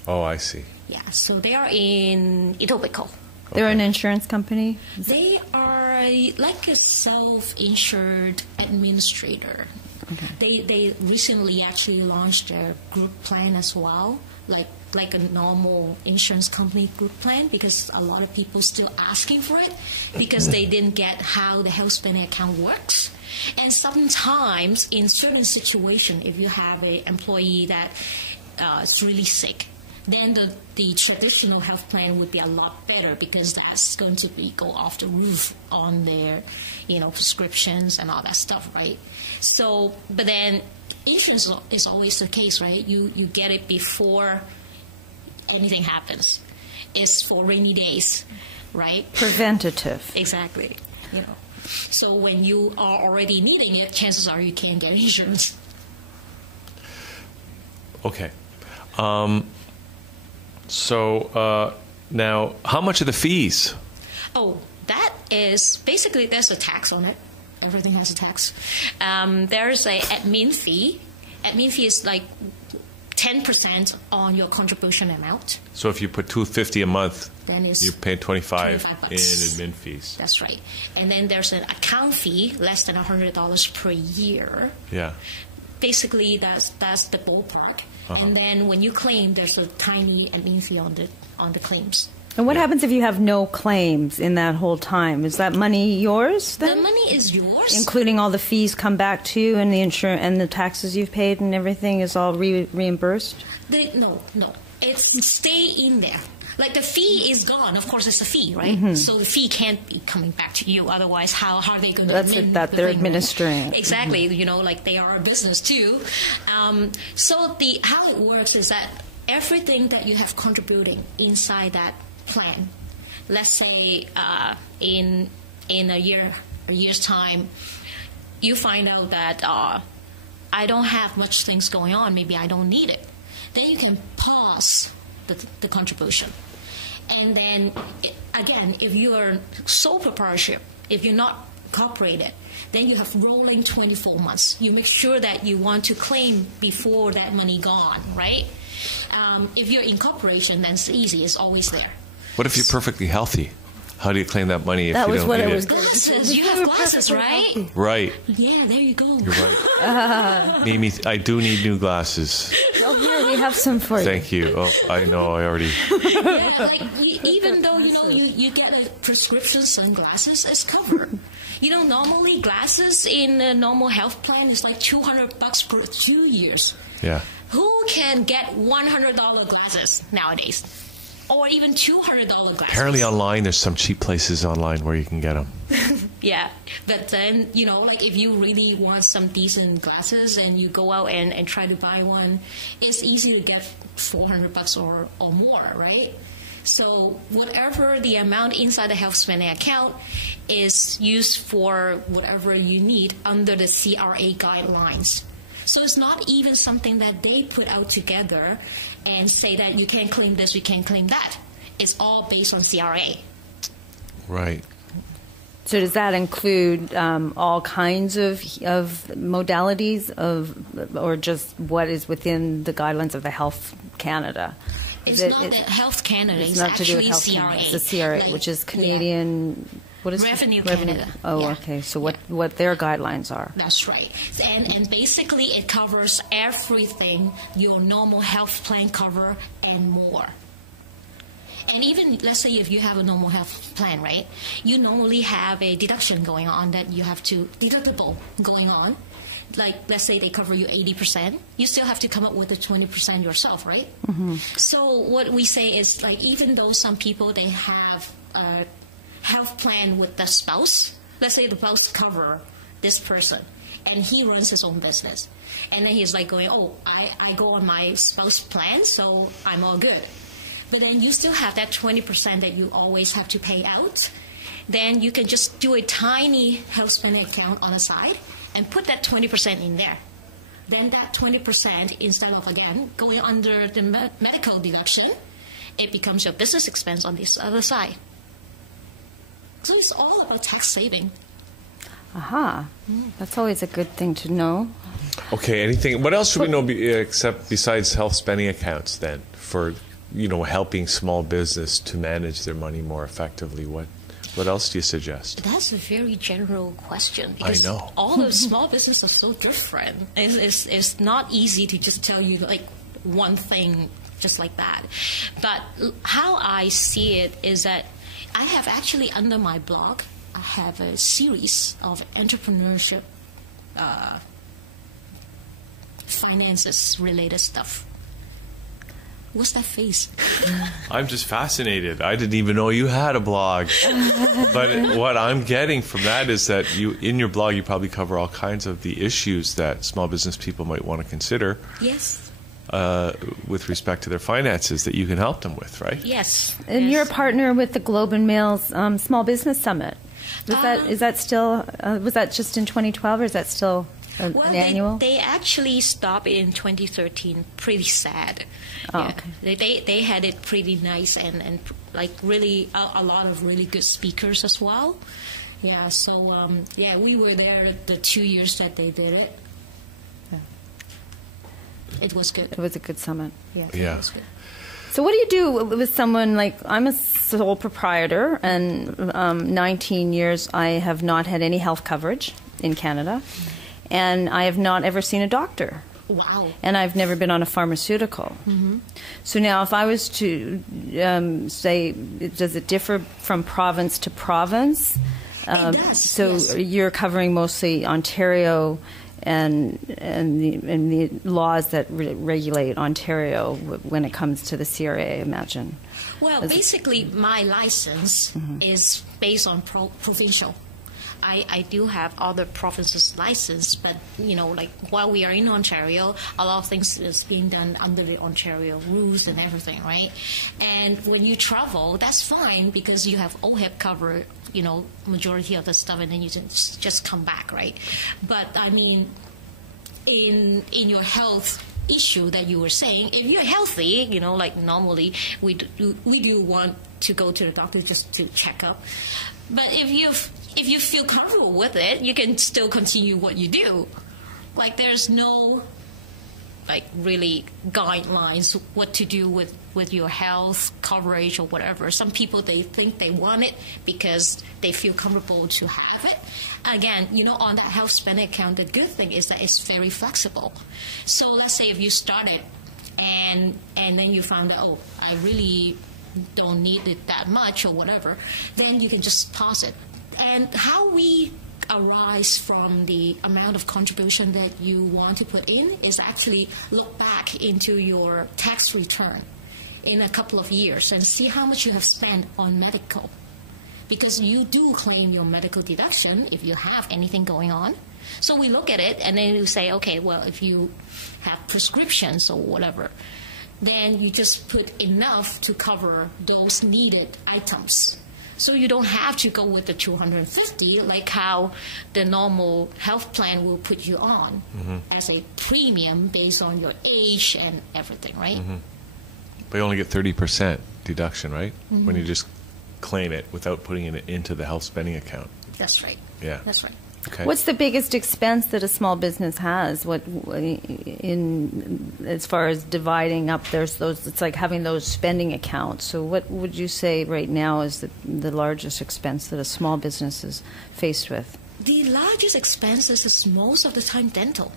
Oh, I see. Yeah, so they are in Etobicoke. They're an insurance company? They are like a self-insured administrator. Okay. They recently actually launched their group plan as well, like a normal insurance company group plan, because a lot of people still asking for it because they didn't get how the health spending account works. And sometimes in certain situations, if you have an employee that is really sick, then the traditional health plan would be a lot better, because that's going to go off the roof on their, prescriptions and all that stuff, right? So, but then insurance is always the case, right? You get it before anything happens. It's for rainy days, right? Preventative. Exactly. So when you are already needing it, chances are you can't get insurance. Okay. So now, how much are the fees? Oh, that is basically, there's a tax on it. Everything has a tax. There's a admin fee. Admin fee is like 10% on your contribution amount. So if you put $250 a month, then you're paying $25 in admin fees. That's right. And then there's an account fee, less than $100 per year. Yeah. Basically, that's the ballpark. And then when you claim, there's a tiny admin fee on the claims. And what happens if you have no claims in that whole time? Is that money yours then? The money is yours. Including all the fees come back to you, and the insurance and the taxes you've paid and everything is all reimbursed? No. It's stay in there. Like the fee is gone. Of course, it's a fee, right? Mm-hmm. So the fee can't be coming back to you. Otherwise, how are they going to? That's it. That they're administering. Exactly. Mm-hmm. Like they are a business too. So how it works is that everything that you have contributing inside that plan, let's say in a year's time, you find out that I don't have much things going on. Maybe I don't need it. Then you can pause the contribution. And then, again, if you are sole proprietorship, if you're not incorporated, then you have rolling 24 months. You make sure that you want to claim before that money gone, right? If you're incorporation, then it's easy. It's always there. What if you're perfectly healthy? How do you claim that money if you don't need it? That was what Glasses. You have glasses, right? Right. Yeah, there you go. You're right. Mimi, I do need new glasses. Oh, here, we have some for you. Thank you. Oh, I know, I already... Yeah, even though, you get a prescription sunglasses, it's covered. Normally glasses in a normal health plan is like $200 for 2 years. Yeah. Who can get $100 glasses nowadays? Or even $200 glasses. Apparently online, there's some cheap places online where you can get them. Yeah, but then, if you really want some decent glasses and you go out and try to buy one, it's easy to get $400 or more, right? So whatever the amount inside the health spending account is used for whatever you need under the CRA guidelines. So it's not even something that they put out together and say that you can't claim this, you can't claim that. It's all based on CRA. Right. So does that include all kinds of modalities or just what is within the guidelines of the Health Canada? It's not the Health Canada. It's not to do with actually Health CRA. Canada. It's the CRA, which is Canadian... Yeah. What is Revenue Canada. Oh, yeah. Okay. So what their guidelines are? That's right. And basically it covers everything your normal health plan cover and more. And even, let's say if you have a normal health plan, right, you normally have a deduction going on that you have to, deductible going on. Like, let's say they cover you 80%, you still have to come up with the 20% yourself, right? Mm-hmm. So what we say is, even though some people, they have a health plan with the spouse, let's say the spouse cover this person, and he runs his own business. And then he's going, I go on my spouse plan, so I'm all good. But then you still have that 20% that you always have to pay out. Then you can just do a tiny health spending account on the side and put that 20% in there. Then that 20%, instead of, again, going under the medical deduction, it becomes your business expense on this other side. So it's all about tax saving. Aha. That's always a good thing to know. Okay, what else should we know besides health spending accounts then for helping small business to manage their money more effectively, what else do you suggest? That's a very general question, because I know. all the small businesses are so different. It's not easy to just tell you like one thing just like that. But how I see it is that I have actually, under my blog, I have a series of entrepreneurship finances related stuff. What's that face? I'm just fascinated. I didn't even know you had a blog. But what I'm getting from that is that in your blog, you probably cover all kinds of the issues that small business people might want to consider. Yes. With respect to their finances that you can help them with, right? Yes. And yes. you're a partner with the Globe and Mail's Small Business Summit. Was that just in 2012, or is that still an annual? They actually stopped in 2013. Pretty sad. Oh, yeah. okay. They had it pretty nice and like really a lot of really good speakers as well. Yeah. So we were there the 2 years that they did it. Yeah. It was good. It was a good summit. Yeah. Yeah. It was good. So what do you do with someone like, I'm a sole proprietor, and 19 years I have not had any health coverage in Canada, and I have not ever seen a doctor. Wow. And I've never been on a pharmaceutical. Mm-hmm. So now if I was to say, does it differ from province to province? It does, so yes. You're covering mostly Ontario and the laws that regulate Ontario when it comes to the CRA, I imagine. Well, basically, my license is based on provincial. I do have other provinces' license, but like while we are in Ontario, a lot of things is being done under the Ontario rules and everything, right? And when you travel, that's fine because you have OHIP cover, majority of the stuff, and then you just come back, right? But I mean, in your health issue that you were saying, if you're healthy, like normally we do want to go to the doctor just to check up. But if you feel comfortable with it, you can still continue what you do. Like there's no really guidelines what to do with your health coverage or whatever. Some people, they think they want it because they feel comfortable to have it. Again, on that health spending account, the good thing is that it's very flexible. So let's say if you started and then you found out, I really don't need it that much or whatever, then you can just pause it. And how we arise from the amount of contribution that you want to put in is actually look back into your tax return in a couple of years and see how much you have spent on medical. Because you do claim your medical deduction if you have anything going on. So we look at it and then you say, okay, well, if you have prescriptions or whatever, then you just put enough to cover those needed items. So you don't have to go with the 250 like how the normal health plan will put you on as a premium based on your age and everything, right? Mm-hmm. But you only get 30% deduction, right? Mm-hmm. When you just claim it without putting it into the health spending account. That's right. Yeah. That's right. Okay. What's the biggest expense that a small business has? As far as dividing up, there's those. It's like having those spending accounts. So, what would you say right now is the largest expense that a small business is faced with? The largest expenses is most of the time dental.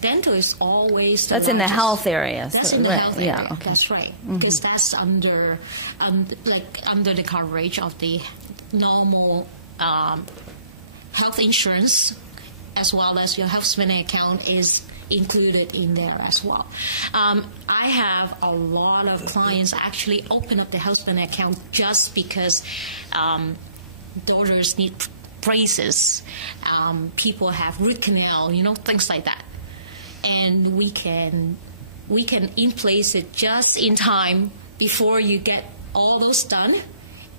Dental is always the largest. In the health area. That's in the health area. Yeah, okay. That's right. Because that's under the coverage of the normal health insurance, as well as your health spending account is included in there as well. I have a lot of clients actually open up the health spending account just because daughters need braces, people have root canal, things like that. And we can in place it just in time before you get all those done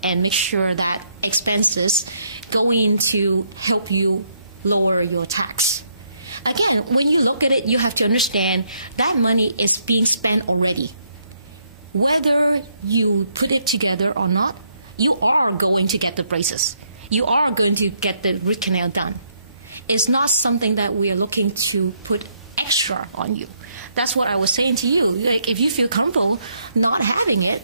and make sure that expenses go in to help you lower your tax. Again, when you look at it, you have to understand that money is being spent already. Whether you put it together or not, you are going to get the braces. You are going to get the root canal done. It's not something that we are looking to put extra on you. That's what I was saying to you. Like, if you feel comfortable not having it,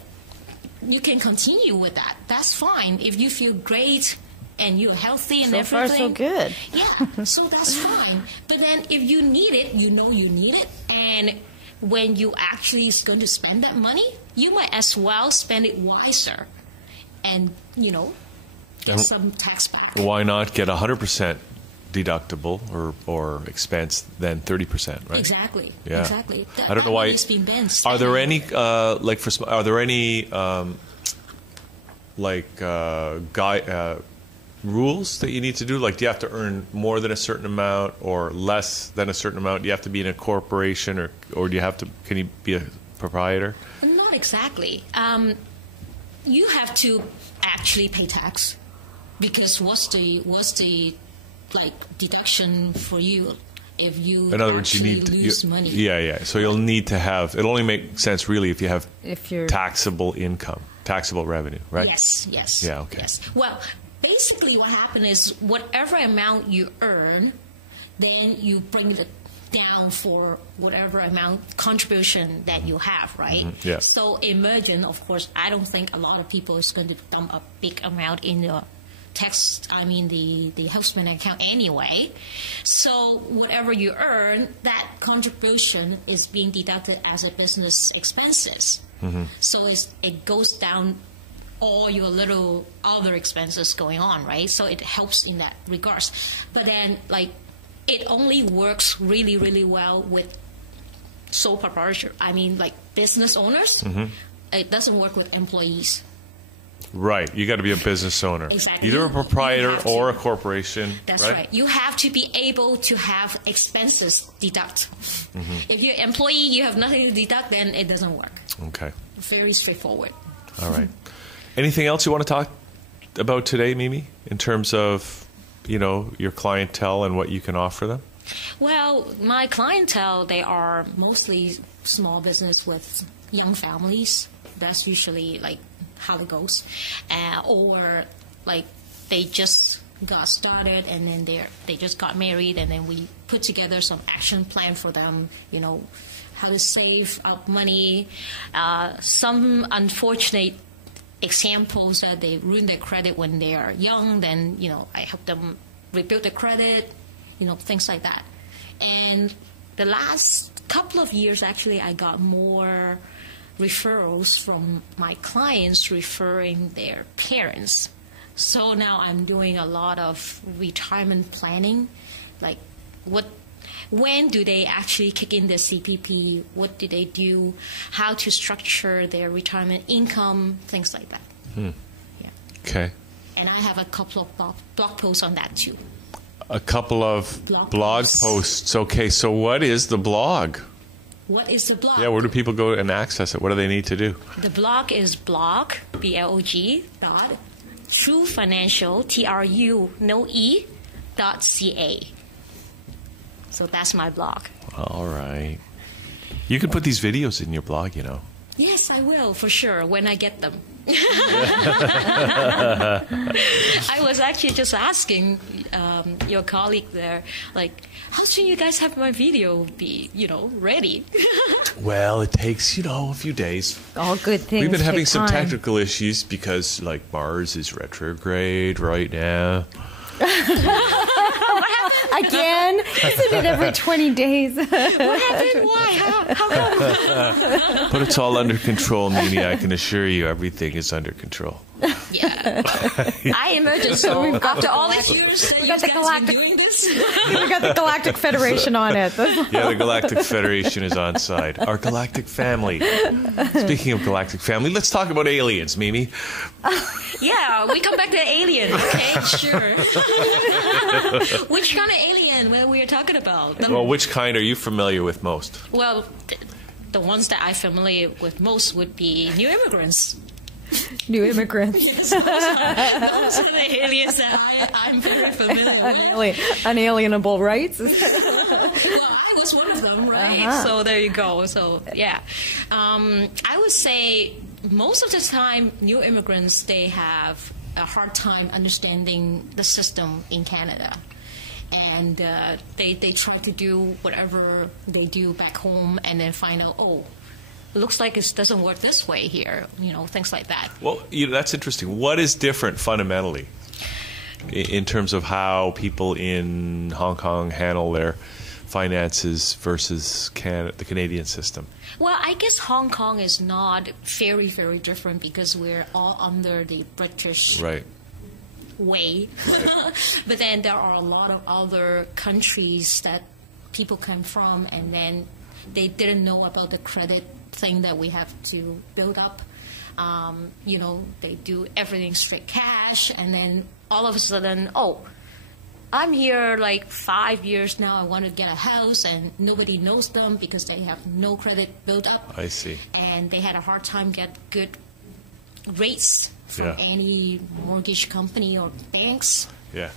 you can continue with that. That's fine. If you feel great and you're healthy and so everything. So far, so good. Yeah, so that's fine. But then if you need it, you know you need it. And when you actually is going to spend that money, you might as well spend it wiser and, get some tax back. Why not get 100% deductible or expense than 30%, right? Exactly. Yeah. Exactly. I don't know why. Are there any rules that you need to do? Like, do you have to earn more than a certain amount or less than a certain amount? Do you have to be in a corporation or can you be a proprietor? Not exactly. You have to actually pay tax, because what's the deduction for you if you in other words you need lose money? Yeah. So you'll need to have. It'll only make sense really if you're taxable income, taxable revenue, right? Yes. Yeah. Okay. Yes. Well, basically, what happened is whatever amount you earn, then you bring it down for whatever amount contribution that you have, right? Mm-hmm. Yeah. So imagine, of course, I don't think a lot of people is going to dump a big amount in the the houseman account anyway. So whatever you earn, that contribution is being deducted as a business expenses. Mm-hmm. So it goes down all your little other expenses going on, right? So it helps in that regards. But then, it only works really, really well with sole proprietor. Business owners. Mm-hmm. It doesn't work with employees. Right. You got to be a business owner. Exactly. Either a proprietor or a corporation. That's right. You have to be able to have expenses deduct. Mm-hmm. If you're an employee, you have nothing to deduct, then it doesn't work. Okay. Very straightforward. All right. Anything else you want to talk about today, Mimi, in terms of, your clientele and what you can offer them? Well, my clientele, they are mostly small business with young families. That's usually how it goes. Or they just got started and then they just got married, and then we put together some action plan for them, how to save up money. Some unfortunate examples that they ruin their credit when they are young, then I help them rebuild the credit, things like that. And the last couple of years, actually, I got more referrals from my clients referring their parents. So now I'm doing a lot of retirement planning, when do they actually kick in their CPP? What do they do? How to structure their retirement income? Things like that. Yeah. Okay. And I have a couple of blog posts on that too. A couple of blog posts. Okay, so what is the blog? What is the blog? Yeah, where do people go and access it? What do they need to do? The blog is blog, B-L-O-G, Trufinancial, True.ca. So that's my blog. All right. You can put these videos in your blog, Yes, I will, for sure, when I get them. I was actually just asking your colleague there, how soon you guys have my video be, ready? Well, it takes, a few days. All good things. We've been having some technical issues because, Mars is retrograde right now. Again? Isn't it every 20 days? What happened? Why? How come? But it's all under control, Mimi. I can assure you everything is under control. Yeah. I imagine so. After all these years that you guys been doing this? We got the Galactic Federation on it. Yeah, the Galactic Federation is on side. Our galactic family. Speaking of galactic family, let's talk about aliens, Mimi. Yeah, we come back to alien. Okay, sure. Which kind of alien were we talking about? Well, which kind are you familiar with most? Well, the ones that I'm familiar with most would be new immigrants. New immigrants. Yes, those are the aliens that I'm very familiar with. Unalienable rights. Well, I was one of them, right? So there you go. So, yeah. I would say most of the time, new immigrants, they have a hard time understanding the system in Canada. and they try to do whatever they do back home, and then find out, oh, it looks like it doesn't work this way here, things like that. Well, that's interesting. What is different fundamentally in terms of how people in Hong Kong handle their finances versus the Canadian system? Well, I guess Hong Kong is not very, very different because we're all under the British way. Right. But then there are a lot of other countries that people come from, and then they didn't know about the credit thing that we have to build up. They do everything straight cash, and then all of a sudden, oh, I'm here like 5 years now, I want to get a house, and nobody knows them because they have no credit built up. I see. And they had a hard time get good rates from any mortgage company or banks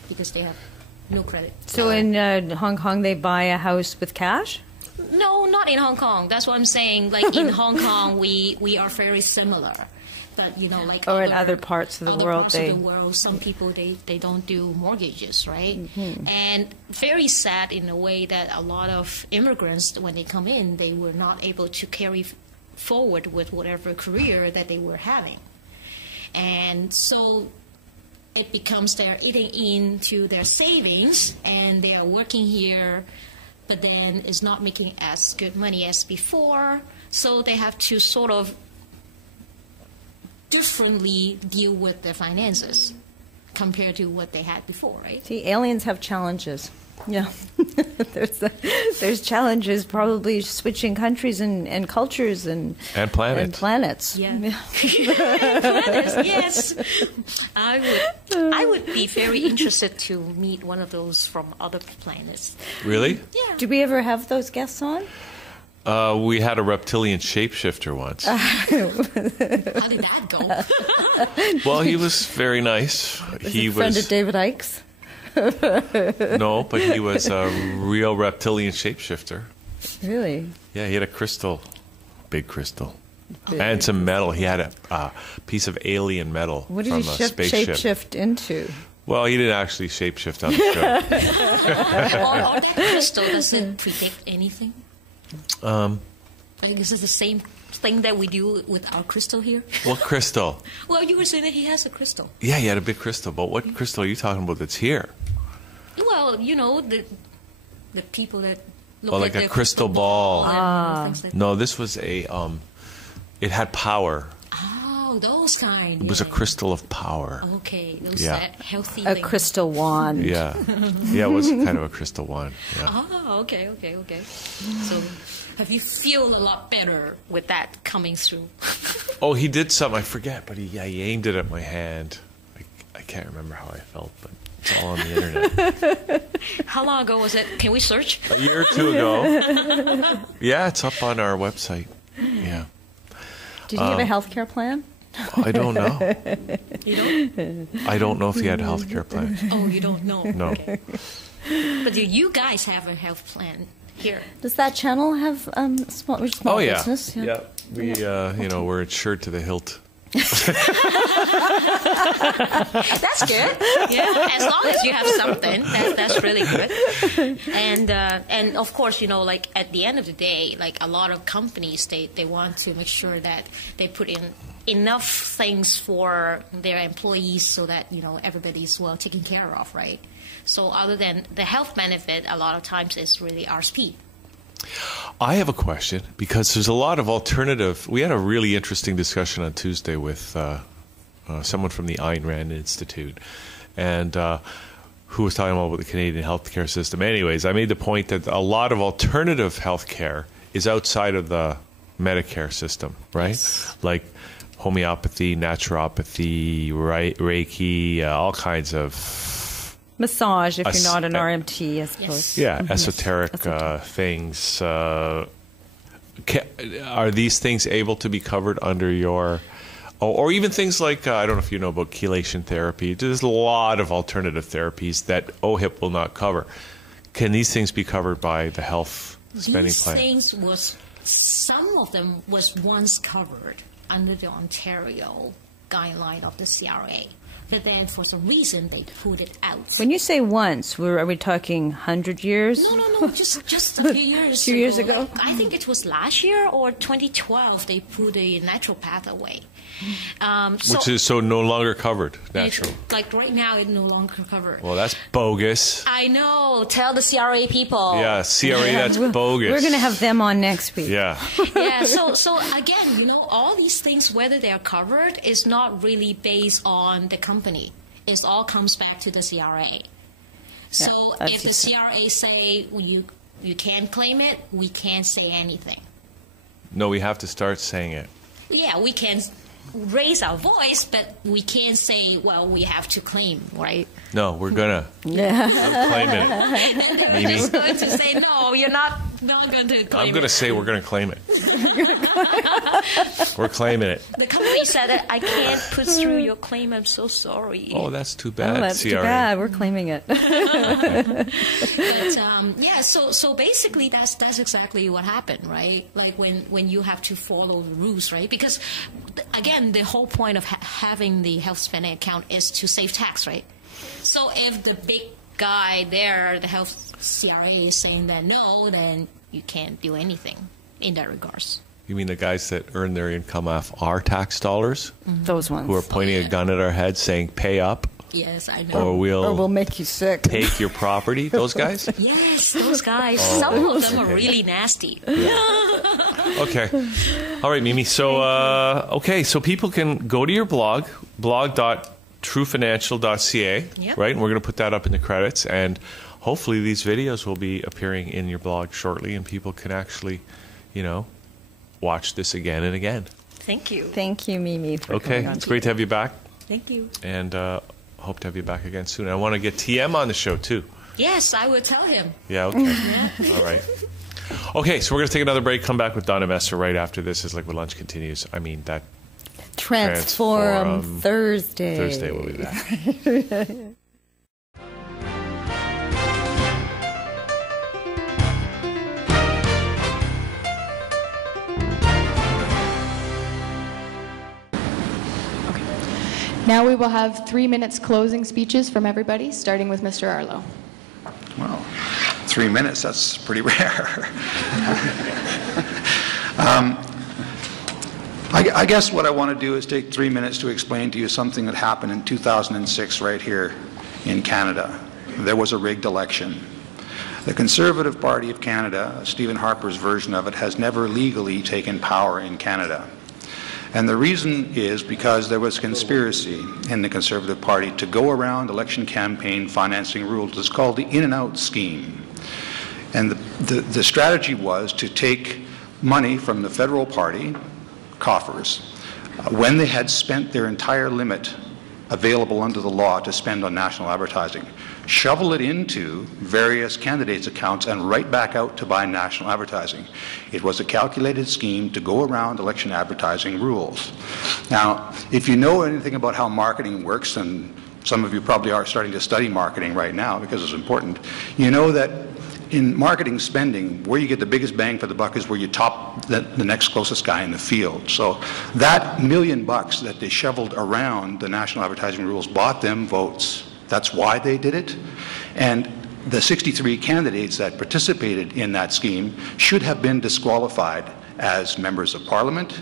because they have no credit. So in Hong Kong, they buy a house with cash? No, not in Hong Kong. That's what I'm saying. Like in Hong Kong, we are very similar. But like or in other parts of the world, some people they don't do mortgages, right? Mm-hmm. And very sad in a way that a lot of immigrants, when they come in, they were not able to carry forward with whatever career that they were having, and so it becomes they're eating into their savings, and they are working here, but then is not making as good money as before, so they have to sort of differently deal with their finances compared to what they had before, right? See, aliens have challenges. Yeah. There's challenges, probably switching countries and cultures and planets. Yeah. Planets, yes. I would be very interested to meet one of those from other planets. Really? Yeah. Did we ever have those guests on? We had a reptilian shapeshifter once. How did that go? Well, he was very nice. He was a friend of David Icke's? No, but he was a real reptilian shapeshifter. Really? Yeah, he had a crystal, big crystal, and some metal. He had a piece of alien metal from a spaceship. Shapeshift into? Well, he didn't actually shapeshift on the show. Or that crystal, does it predict anything? Is it the same thing that we do with our crystal here? What crystal? Well, you were saying that he has a crystal. Yeah, he had a big crystal. But what crystal are you talking about that's here? Well, the people that look like at a crystal ball. Like no, this was a. It had power. Oh, those kind. It was a crystal of power. Okay, those that healthy. A crystal wand. Yeah, it was kind of a crystal wand. Yeah. Oh, okay. So, have you feel a lot better with that coming through? Oh, he did something. I forget, but he aimed it at my hand. I can't remember how I felt, but it's all on the internet. How long ago was it? Can we search? A year or two ago. Yeah, it's up on our website. Yeah. Did he have a healthcare plan? I don't know. You don't? I don't know if he had a health care plan. Oh, you don't know? No. Okay. But do you guys have a health plan here? Does that channel have small business? Yeah. We, we're insured to the hilt. That's good. Yeah, as long as you have something, that's really good. And of course, like at the end of the day, like a lot of companies, they want to make sure that they put in enough things for their employees so that everybody's well taken care of, right? So other than the health benefit, a lot of times it's really RSP. I have a question because there's a lot of alternative. We had a really interesting discussion on Tuesday with someone from the Ayn Rand Institute, and who was talking about the Canadian healthcare system. Anyways, I made the point that a lot of alternative healthcare is outside of the Medicare system, right? Yes. Like homeopathy, naturopathy, Reiki, all kinds of massage, if you're not an RMT, I suppose. Yes. Yeah, esoteric things. Are these things able to be covered under your... or even things like, I don't know if you know about chelation therapy. There's a lot of alternative therapies that OHIP will not cover. Can these things be covered by the health spending plan? These things some of them was once covered under the Ontario guideline of the CRA. But then for some reason they put it out. When you say once, are we talking 100 years? No, just a few years few years ago? I think it was last year or 2012 they put a naturopath away. Which is so no longer covered, natural. Like right now, it's no longer covered. Well, that's bogus. I know. Tell the CRA people. Yeah, CRA, that's bogus. We're going to have them on next week. Yeah. Yeah, so again, all these things, whether they are covered, is not really based on the company. It all comes back to the CRA. So if the CRA say you can't claim it, we can't say anything. No, we have to start saying it. Yeah, we can raise our voice, but we can't say, well, we have to claim, right? No, we're gonna. Yeah. I'm claiming it. And they're just going to say, no, you're not going to claim it. I'm going to say we're going to claim it. We're claiming it. The company said that I can't put through your claim. I'm so sorry. Oh, that's too bad, that's CRA. Too bad. We're claiming it. But so basically that's exactly what happened, right? Like when you have to follow the rules, right? Because again, the whole point of having the health spending account is to save tax, right? So if the big guy there, the health CRA, is saying that no, then you can't do anything in that regards. You mean the guys that earn their income off our tax dollars? Mm-hmm. Those ones. Who are pointing a gun at our head saying, pay up? Yes, I know. Or we'll make you sick. Take your property? Those guys? Yes, those guys. Some of them are really nasty. Yeah. Okay. All right, Mimi. So, so people can go to your blog, blog.trufinancial.ca, right? And we're going to put that up in the credits. And hopefully these videos will be appearing in your blog shortly, and people can actually, watch this again and again. Thank you. Thank you, Mimi, for coming on. It's great to have you back. Thank you. And hope to have you back again soon. I want to get TM on the show, too. Yes, I will tell him. Yeah, okay. All right. Okay, so we're going to take another break, come back with Donna Messer right after this as Liquid Lunch continues. I mean, that Transform Thursday. Thursday we'll be back. Now we will have 3 minutes closing speeches from everybody, starting with Mr. Arlo. Well, 3 minutes, that's pretty rare. I guess what I want to do is take 3 minutes to explain to you something that happened in 2006 right here in Canada. There was a rigged election. The Conservative Party of Canada, Stephen Harper's version of it, has never legally taken power in Canada. And the reason is because there was conspiracy in the Conservative Party to go around election campaign financing rules. It's called the in and out scheme. And the strategy was to take money from the federal party coffers when they had spent their entire limit available under the law to spend on national advertising, shovel it into various candidates' accounts and right back out to buy national advertising. It was a calculated scheme to go around election advertising rules. Now, if you know anything about how marketing works, and some of you probably are starting to study marketing right now because it's important, you know that in marketing spending, where you get the biggest bang for the buck is where you top the next closest guy in the field. So that $1 million that they shoveled around the national advertising rules bought them votes. That's why they did it. And the 63 candidates that participated in that scheme should have been disqualified as members of Parliament,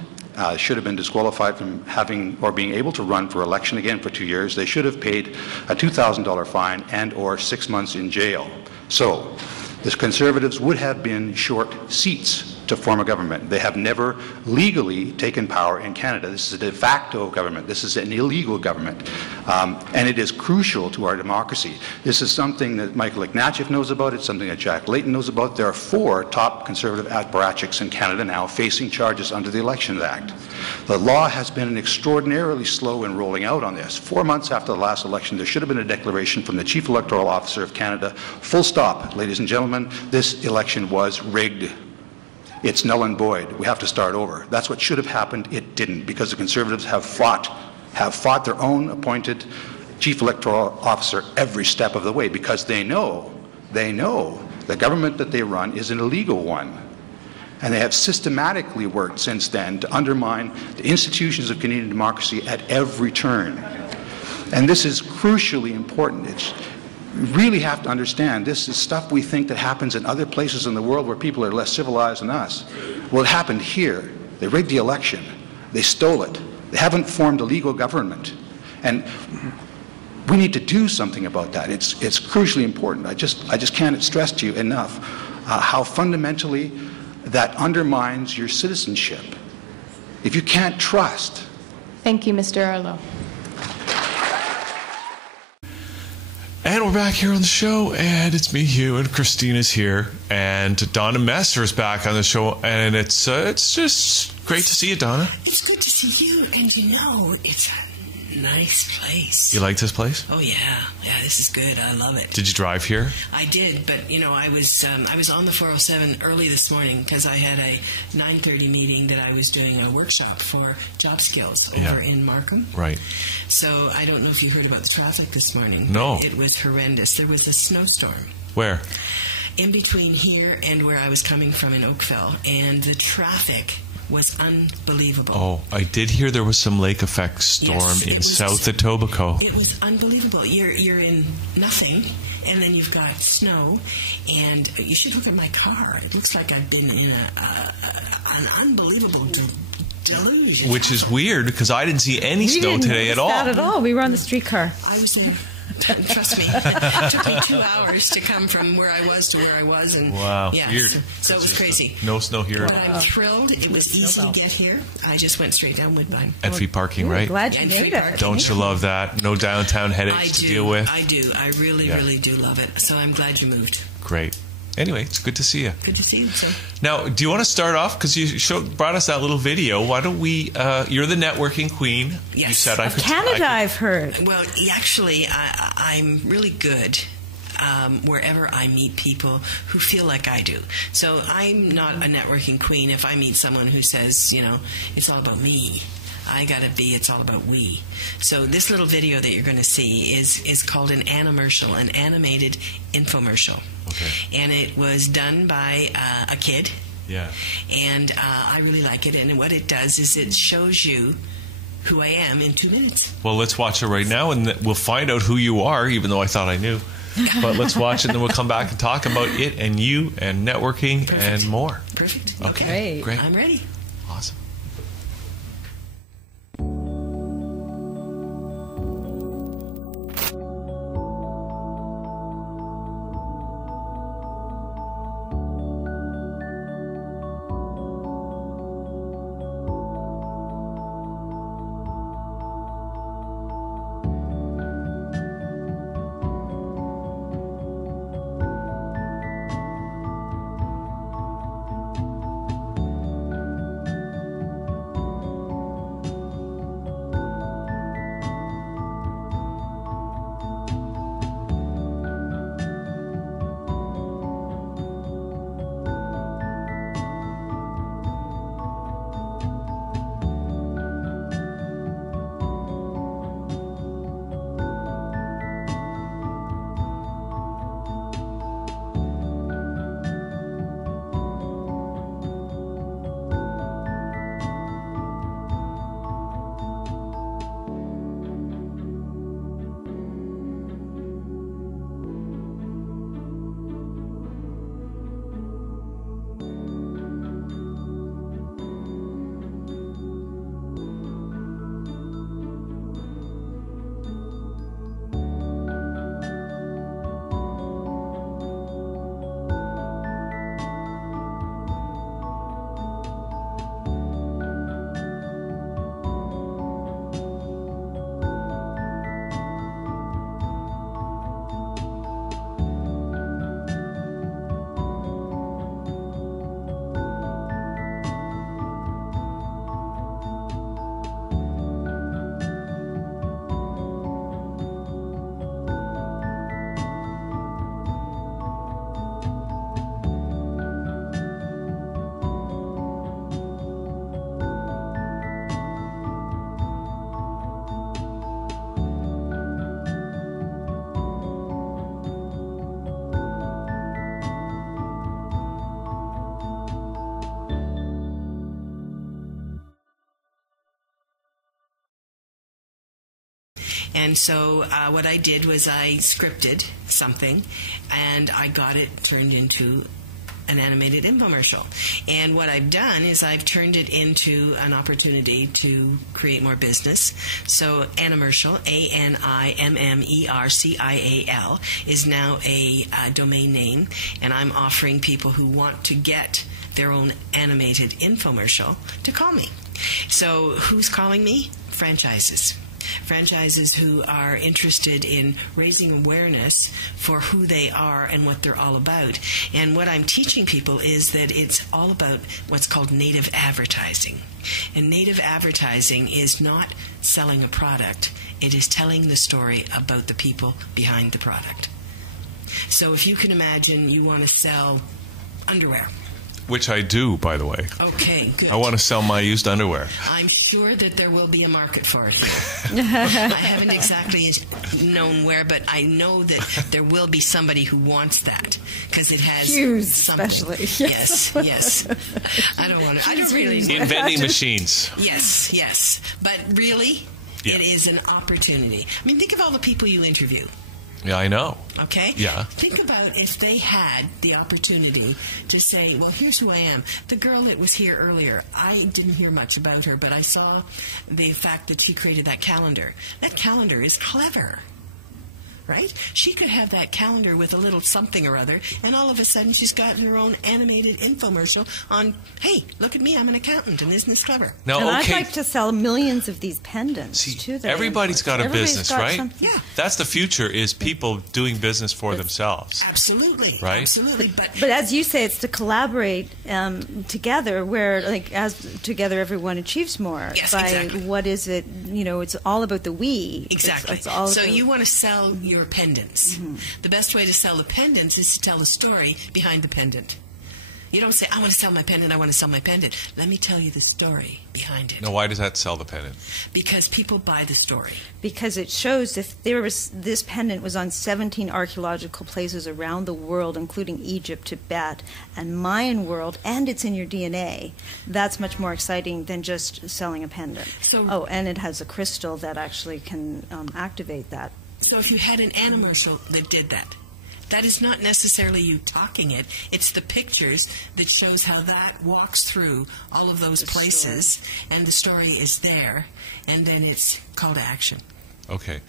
should have been disqualified from having or being able to run for election again for 2 years. They should have paid a $2,000 fine and or 6 months in jail. So the Conservatives would have been short seats to form a government. They have never legally taken power in Canada. This is a de facto government. This is an illegal government. And it is crucial to our democracy. This is something that Michael Ignatieff knows about. It's something that Jack Layton knows about. There are 4 top Conservative apparatchiks in Canada now facing charges under the Elections Act. The law has been extraordinarily slow in rolling out on this. 4 months after the last election, there should have been a declaration from the Chief Electoral Officer of Canada, full stop, ladies and gentlemen, this election was rigged. It's null and void. We have to start over. That's what should have happened. It didn't, because the Conservatives have fought their own appointed Chief Electoral Officer every step of the way, because they know the government that they run is an illegal one. And they have systematically worked since then to undermine the institutions of Canadian democracy at every turn. And this is crucially important. You really have to understand this is stuff we think that happens in other places in the world where people are less civilized than us. Well, it happened here. They rigged the election. They stole it. They haven't formed a legal government. And we need to do something about that. It's crucially important. I just can't stress to you enough how fundamentally that undermines your citizenship. If you can't trust. Thank you, Mr. Arlo. And we're back here on the show, and it's me, Hugh, and Christina's here, and Donna Messer is back on the show, and it's just great to see you, Donna. It's good to see you, and it's a nice place. You like this place? Oh yeah, this is good. I love it. Did you drive here? I did, but I was on the 407 early this morning because I had a 9:30 meeting that I was doing a workshop for job skills over in Markham. Right. So I don't know if you heard about the traffic this morning. No. It was horrendous. There was a snowstorm. Where? In between here and where I was coming from in Oakville, and the traffic was unbelievable. Oh, I did hear there was some lake effect storm in South Etobicoke. It was unbelievable. You're in nothing, and then you've got snow, and you should look at my car. It looks like I've been in an unbelievable deluge. Which is weird, because I didn't see any snow today at all. Not at all. We were on the streetcar. I was there. Trust me, it took me 2 hours to come from where I was to where I was, and wow, weird. So it was crazy. No snow here. But I'm thrilled. It was easy to get here. I just went straight down Woodbine. Entry parking, right? Glad you made it. Don't you love that? No downtown headaches to deal with. I do. I really do love it. So I'm glad you moved. Great. Anyway, it's good to see you. Good to see you, sir. Now, do you want to start off? Because you brought us that little video. Why don't we... you're the networking queen. Yes. You said Canada, I've heard. Well, actually, I'm really good wherever I meet people who feel like I do. So I'm not a networking queen if I meet someone who says, it's all about me. I gotta be, it's all about we. So this little video that you're going to see is called an animmercial, an animated infomercial. Okay. And it was done by a kid. Yeah. And I really like it. And what it does is it shows you who I am in 2 minutes. Well, let's watch it right now, and we'll find out who you are, even though I thought I knew. But let's watch it, and then we'll come back and talk about it and you and networking. Perfect. And more. Perfect. Okay. Great. I'm ready. Awesome. And so what I did was I scripted something, and I got it turned into an animated infomercial. And what I've done is I've turned it into an opportunity to create more business. So Animmercial, ANIMMERCIAL, is now a domain name, and I'm offering people who want to get their own animated infomercial to call me. So who's calling me? Franchises. Franchises who are interested in raising awareness for who they are and what they're all about. And what I'm teaching people is that it's all about what's called native advertising. And native advertising is not selling a product. It is telling the story about the people behind the product. So if you can imagine you want to sell underwear. Which I do, by the way. Okay, good. I want to sell my used underwear. I'm sure that there will be a market for it. I haven't exactly known where, but I know that there will be somebody who wants that because it has Hugh, something. especially. Yes, yes. I don't really. In vending machines. Yes. But really, It is an opportunity. I mean, think of all the people you interview. Yeah, I know. Okay? Yeah. Think about if they had the opportunity to say, well, here's who I am. The girl that was here earlier, I didn't hear much about her, but I saw the fact that she created that calendar. That calendar is clever. Right? She could have that calendar with a little something or other, and all of a sudden she's got her own animated infomercial on, hey, look at me, I'm an accountant, and isn't this clever? Now, and okay. I'd like to sell millions of these pendants, too. Everybody's got a business, right? Something. Yeah. That's the future, is people doing business for themselves. Absolutely. Right? Absolutely. But as you say, it's to collaborate together, where, like, as together everyone achieves more. Yes, by exactly. what is it, it's all about the we. Exactly. It's all so about, you want to sell your pendants. Mm-hmm. The best way to sell the pendants is to tell the story behind the pendant. You don't say, I want to sell my pendant, I want to sell my pendant. Let me tell you the story behind it. Now, why does that sell the pendant? Because people buy the story. Because it shows if this pendant was on 17 archaeological places around the world, including Egypt, Tibet, and Mayan world, and it's in your DNA, that's much more exciting than just selling a pendant. And it has a crystal that actually can activate that. So if you had an animmercial that did that, that is not necessarily you talking it. It's the pictures that shows how that walks through all of those places, and the story is there, and then it's call to action. Okay.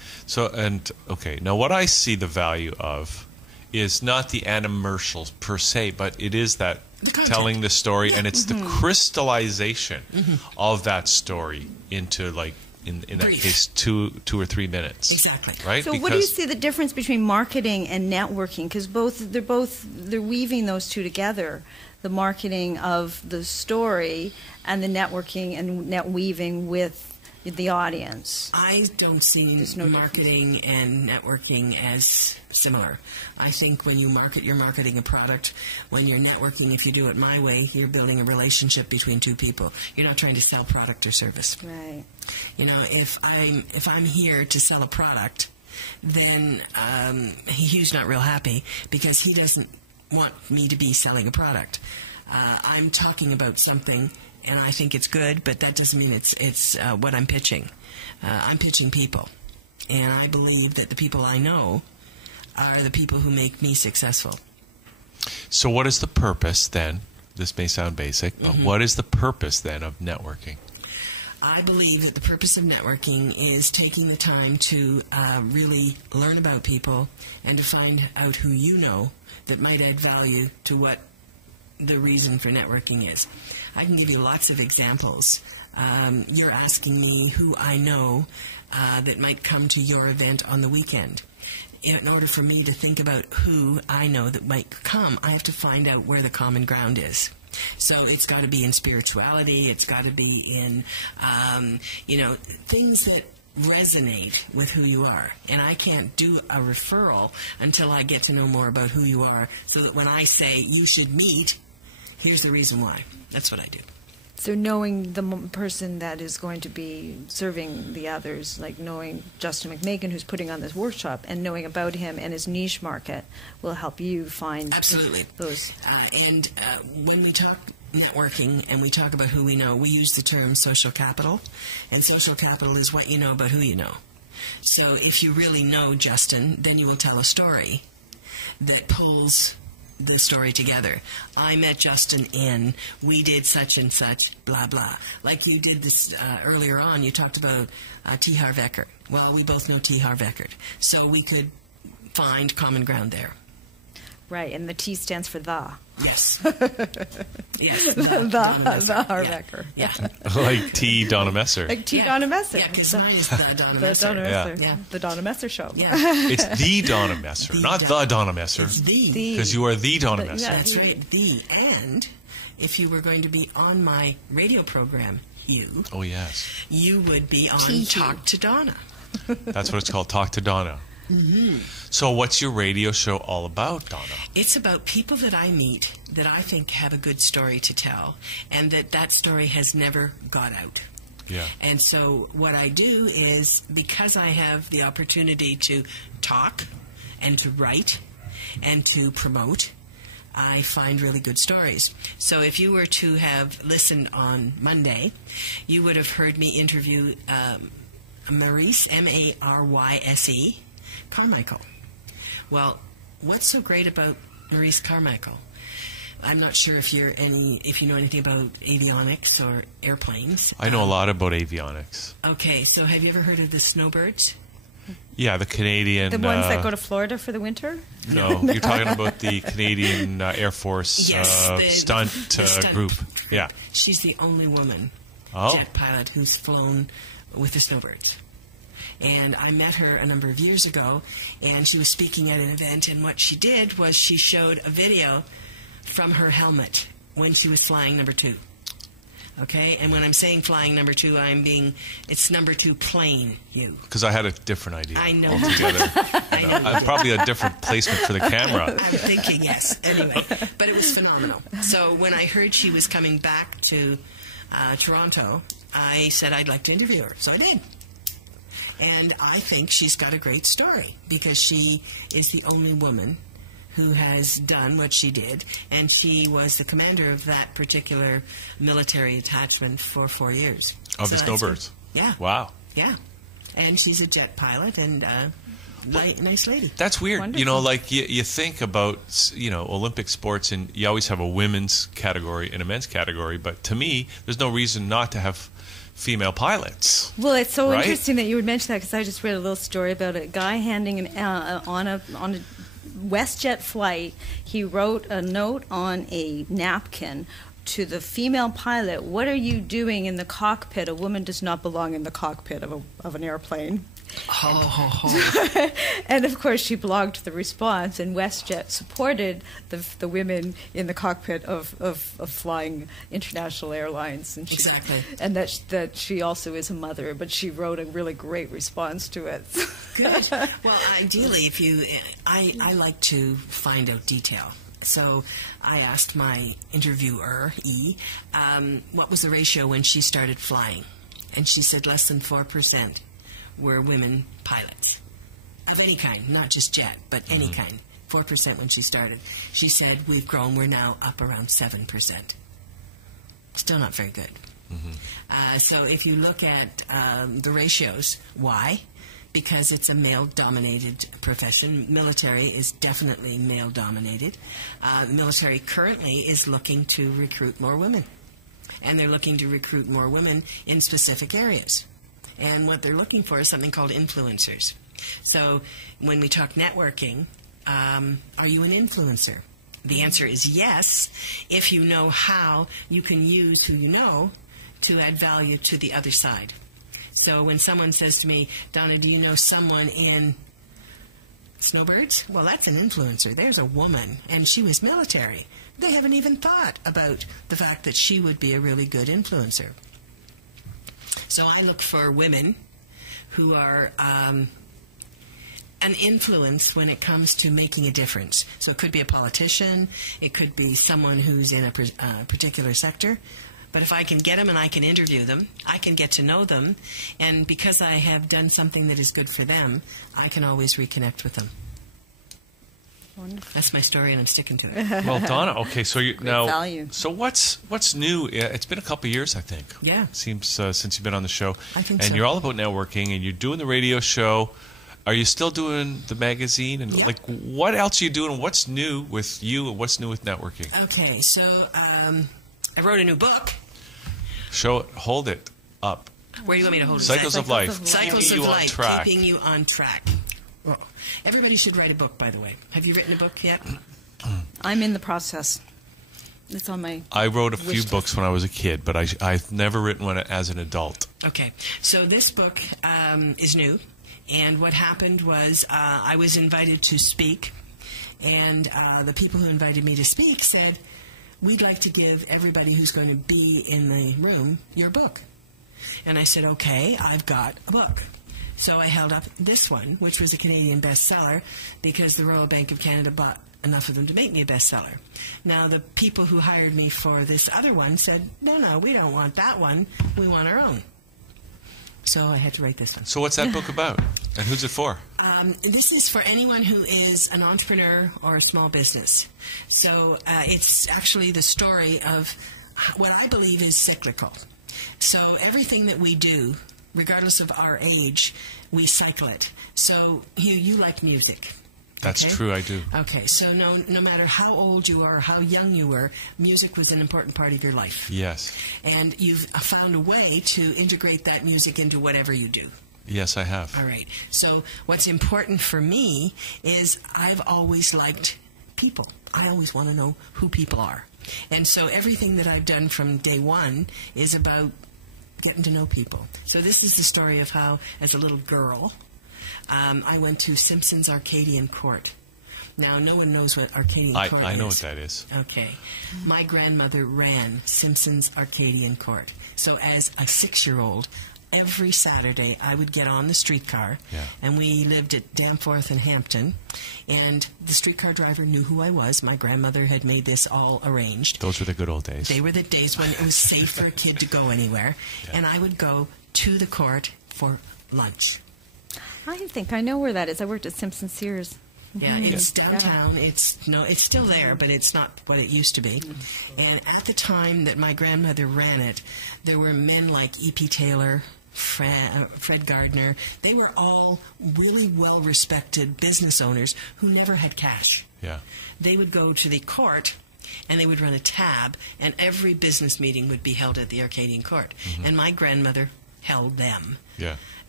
Now, what I see the value of is not the animmercials per se, but it is that telling the story, and it's the crystallization of that story into, like, in that case, 2 or 3 minutes. Exactly. Right? So what do you see the difference between marketing and networking? Because they're weaving those two together, the marketing of the story and the networking and net weaving with the audience. I don't see marketing and networking as similar. I think when you market, you're marketing a product. When you're networking, if you do it my way, you're building a relationship between two people. You're not trying to sell product or service. Right. If I'm here to sell a product, then Hugh's not real happy because he doesn't want me to be selling a product. I'm talking about something, and I think it's good, but that doesn't mean it's what I'm pitching. I'm pitching people, and I believe that the people I know are the people who make me successful. So what is the purpose then? This may sound basic, but what is the purpose then of networking? I believe that the purpose of networking is taking the time to really learn about people and to find out who you know that might add value to what the reason for networking is. I can give you lots of examples. You're asking me who I know that might come to your event on the weekend. In order for me to think about who I know that might come, I have to find out where the common ground is. So it's got to be in spirituality. It's got to be in, things that resonate with who you are. And I can't do a referral until I get to know more about who you are, so that when I say you should meet, here's the reason why. That's what I do. So knowing the person that is going to be serving the others, like knowing Justin McMakin, who's putting on this workshop, and knowing about him and his niche market will help you find those. When we talk networking and we talk about who we know, we use the term social capital. And social capital is what you know about who you know. So if you really know Justin, then you will tell a story that pulls the story together. I met Justin in, we did such and such, blah, blah. Like you did this earlier on, you talked about T. Harv Eckert. Well, we both know T. Harv Eckert. So we could find common ground there. Right, and the T stands for the. Yes. Yes. The Harv Eckert. Yeah. Like T. Donna Messer. Like T. Donna Messer. Yeah, because mine is the Donna Messer. Donna Messer. Yeah. The Donna Messer Show. Yeah. It's the Donna Messer, not the Donna Messer. It's the. Because you are the Donna Messer. Yeah. That's right, the. And if you were going to be on my radio program, Hugh. Oh, yes. You would be on Talk to Donna. That's what it's called, Talk to Donna. Mm-hmm. So what's your radio show all about, Donna? It's about people that I meet that I think have a good story to tell, and that story has never got out. Yeah. And so what I do is, because I have the opportunity to talk and to write and to promote, I find really good stories. So if you were to have listened on Monday, you would have heard me interview Maryse, M-A-R-Y-S-E, Carmichael. Well, what's so great about Maryse Carmichael? I'm not sure if you know anything about avionics or airplanes. I know a lot about avionics. Okay, so have you ever heard of the snowbirds? Yeah, the Canadian... The ones that go to Florida for the winter? No, you're talking about the Canadian Air Force stunt group. Yeah. She's the only woman jet pilot who's flown with the snowbirds. And I met her a number of years ago, and she was speaking at an event, and what she did was she showed a video from her helmet when she was flying number 2. Okay? And when I'm saying flying number 2, it's number 2 plane, Hugh. Because I had a different idea. I know. Altogether. I know. Probably a different placement for the camera. I'm thinking, yes. Anyway, but it was phenomenal. So when I heard she was coming back to Toronto, I said I'd like to interview her. So I did. And I think she's got a great story, because she is the only woman who has done what she did, and she was the commander of that particular military attachment for 4 years. Of the snowbirds? Yeah. Wow. Yeah. And she's a jet pilot and nice lady. That's weird. Wonderful. You know, like you think about, Olympic sports, and you always have a women's category and a men's category, but to me, there's no reason not to have female pilots. Well, it's so right? interesting that you would mention that, because I just read a little story about a guy handing on a WestJet flight. He wrote a note on a napkin to the female pilot: "What are you doing in the cockpit? A woman does not belong in the cockpit of an airplane." And of course, she blogged the response, and WestJet supported the women in the cockpit of flying international airlines. And Exactly. And that she also is a mother, but she wrote a really great response to it. Good. Well, ideally, I like to find out detail. So I asked my interviewer, E, what was the ratio when she started flying? And she said less than 4% were women pilots of any kind, not just jet, but any kind. 4% when she started. She said, we've grown, we're now up around 7%. Still not very good. So if you look at the ratios, why? Because it's a male-dominated profession. Military is definitely male-dominated. Military currently is looking to recruit more women. And they're looking to recruit more women in specific areas. And what they're looking for is something called influencers. So when we talk networking, are you an influencer? The answer is yes, if you know how you can use who you know to add value to the other side. So when someone says to me, Donna, do you know someone in snowbirds? Well, that's an influencer. There's a woman, and she was military. They haven't even thought about the fact that she would be a really good influencer. So I look for women who are an influence when it comes to making a difference. So it could be a politician. It could be someone who's in a particular sector. But if I can get them and I can interview them, I can get to know them. And because I have done something that is good for them, I can always reconnect with them. Wonderful. That's my story, and I'm sticking to it. Well, Donna, okay, so value. So what's new? It's been a couple of years, I think. Yeah. It seems since you've been on the show. I think and so. You're all about networking, and you're doing the radio show. Are you still doing the magazine? And like, what else are you doing? What's new with you, and what's new with networking? Okay, so I wrote a new book. Show it. Hold it up. Where do you want me to hold it? Cycles of Life. Cycles of Keeping you on Life. track. Keeping you on track. Well, everybody should write a book, by the way. Have you written a book yet? I'm in the process. It's on my I wrote a few list. books when I was a kid, but I've never written one as an adult. Okay, so this book is new, and what happened was I was invited to speak, and the people who invited me to speak said, we'd like to give everybody who's going to be in the room your book. And I said, okay, I've got a book. So I held up this one, which was a Canadian bestseller, because the Royal Bank of Canada bought enough of them to make me a bestseller. Now, the people who hired me for this other one said, no, we don't want that one. We want our own. So I had to write this one. So what's that book about? And who's it for? This is for anyone who is an entrepreneur or a small business. So it's actually the story of what I believe is cyclical. So everything that we do, regardless of our age, we cycle it. So Hugh, you like music. That's okay? true, I do. Okay, so no matter how old you are, how young you were, music was an important part of your life. Yes. And you've found a way to integrate that music into whatever you do. Yes, I have. All right. So what's important for me is I've always liked people. I always want to know who people are. And so everything that I've done from day one is about getting to know people. So this is the story of how, as a little girl, I went to Simpson's Arcadian Court. Now, no one knows what Arcadian Court is. I know what that is. Okay. My grandmother ran Simpson's Arcadian Court. So as a 6-year-old, every Saturday I would get on the streetcar, and we lived at Danforth and Hampton, and the streetcar driver knew who I was. My grandmother had made this all arranged. Those were the good old days. They were the days when it was safe for a kid to go anywhere, and I would go to the court for lunch. I think I know where that is. I worked at Simpson Sears. Yeah, it's downtown. It's still there, but it's not what it used to be. And at the time that my grandmother ran it, there were men like E.P. Taylor, Fred Gardner. They were all really well-respected business owners who never had cash. Yeah. They would go to the court, and they would run a tab, and every business meeting would be held at the Arcadian Court. Mm-hmm. And my grandmother held them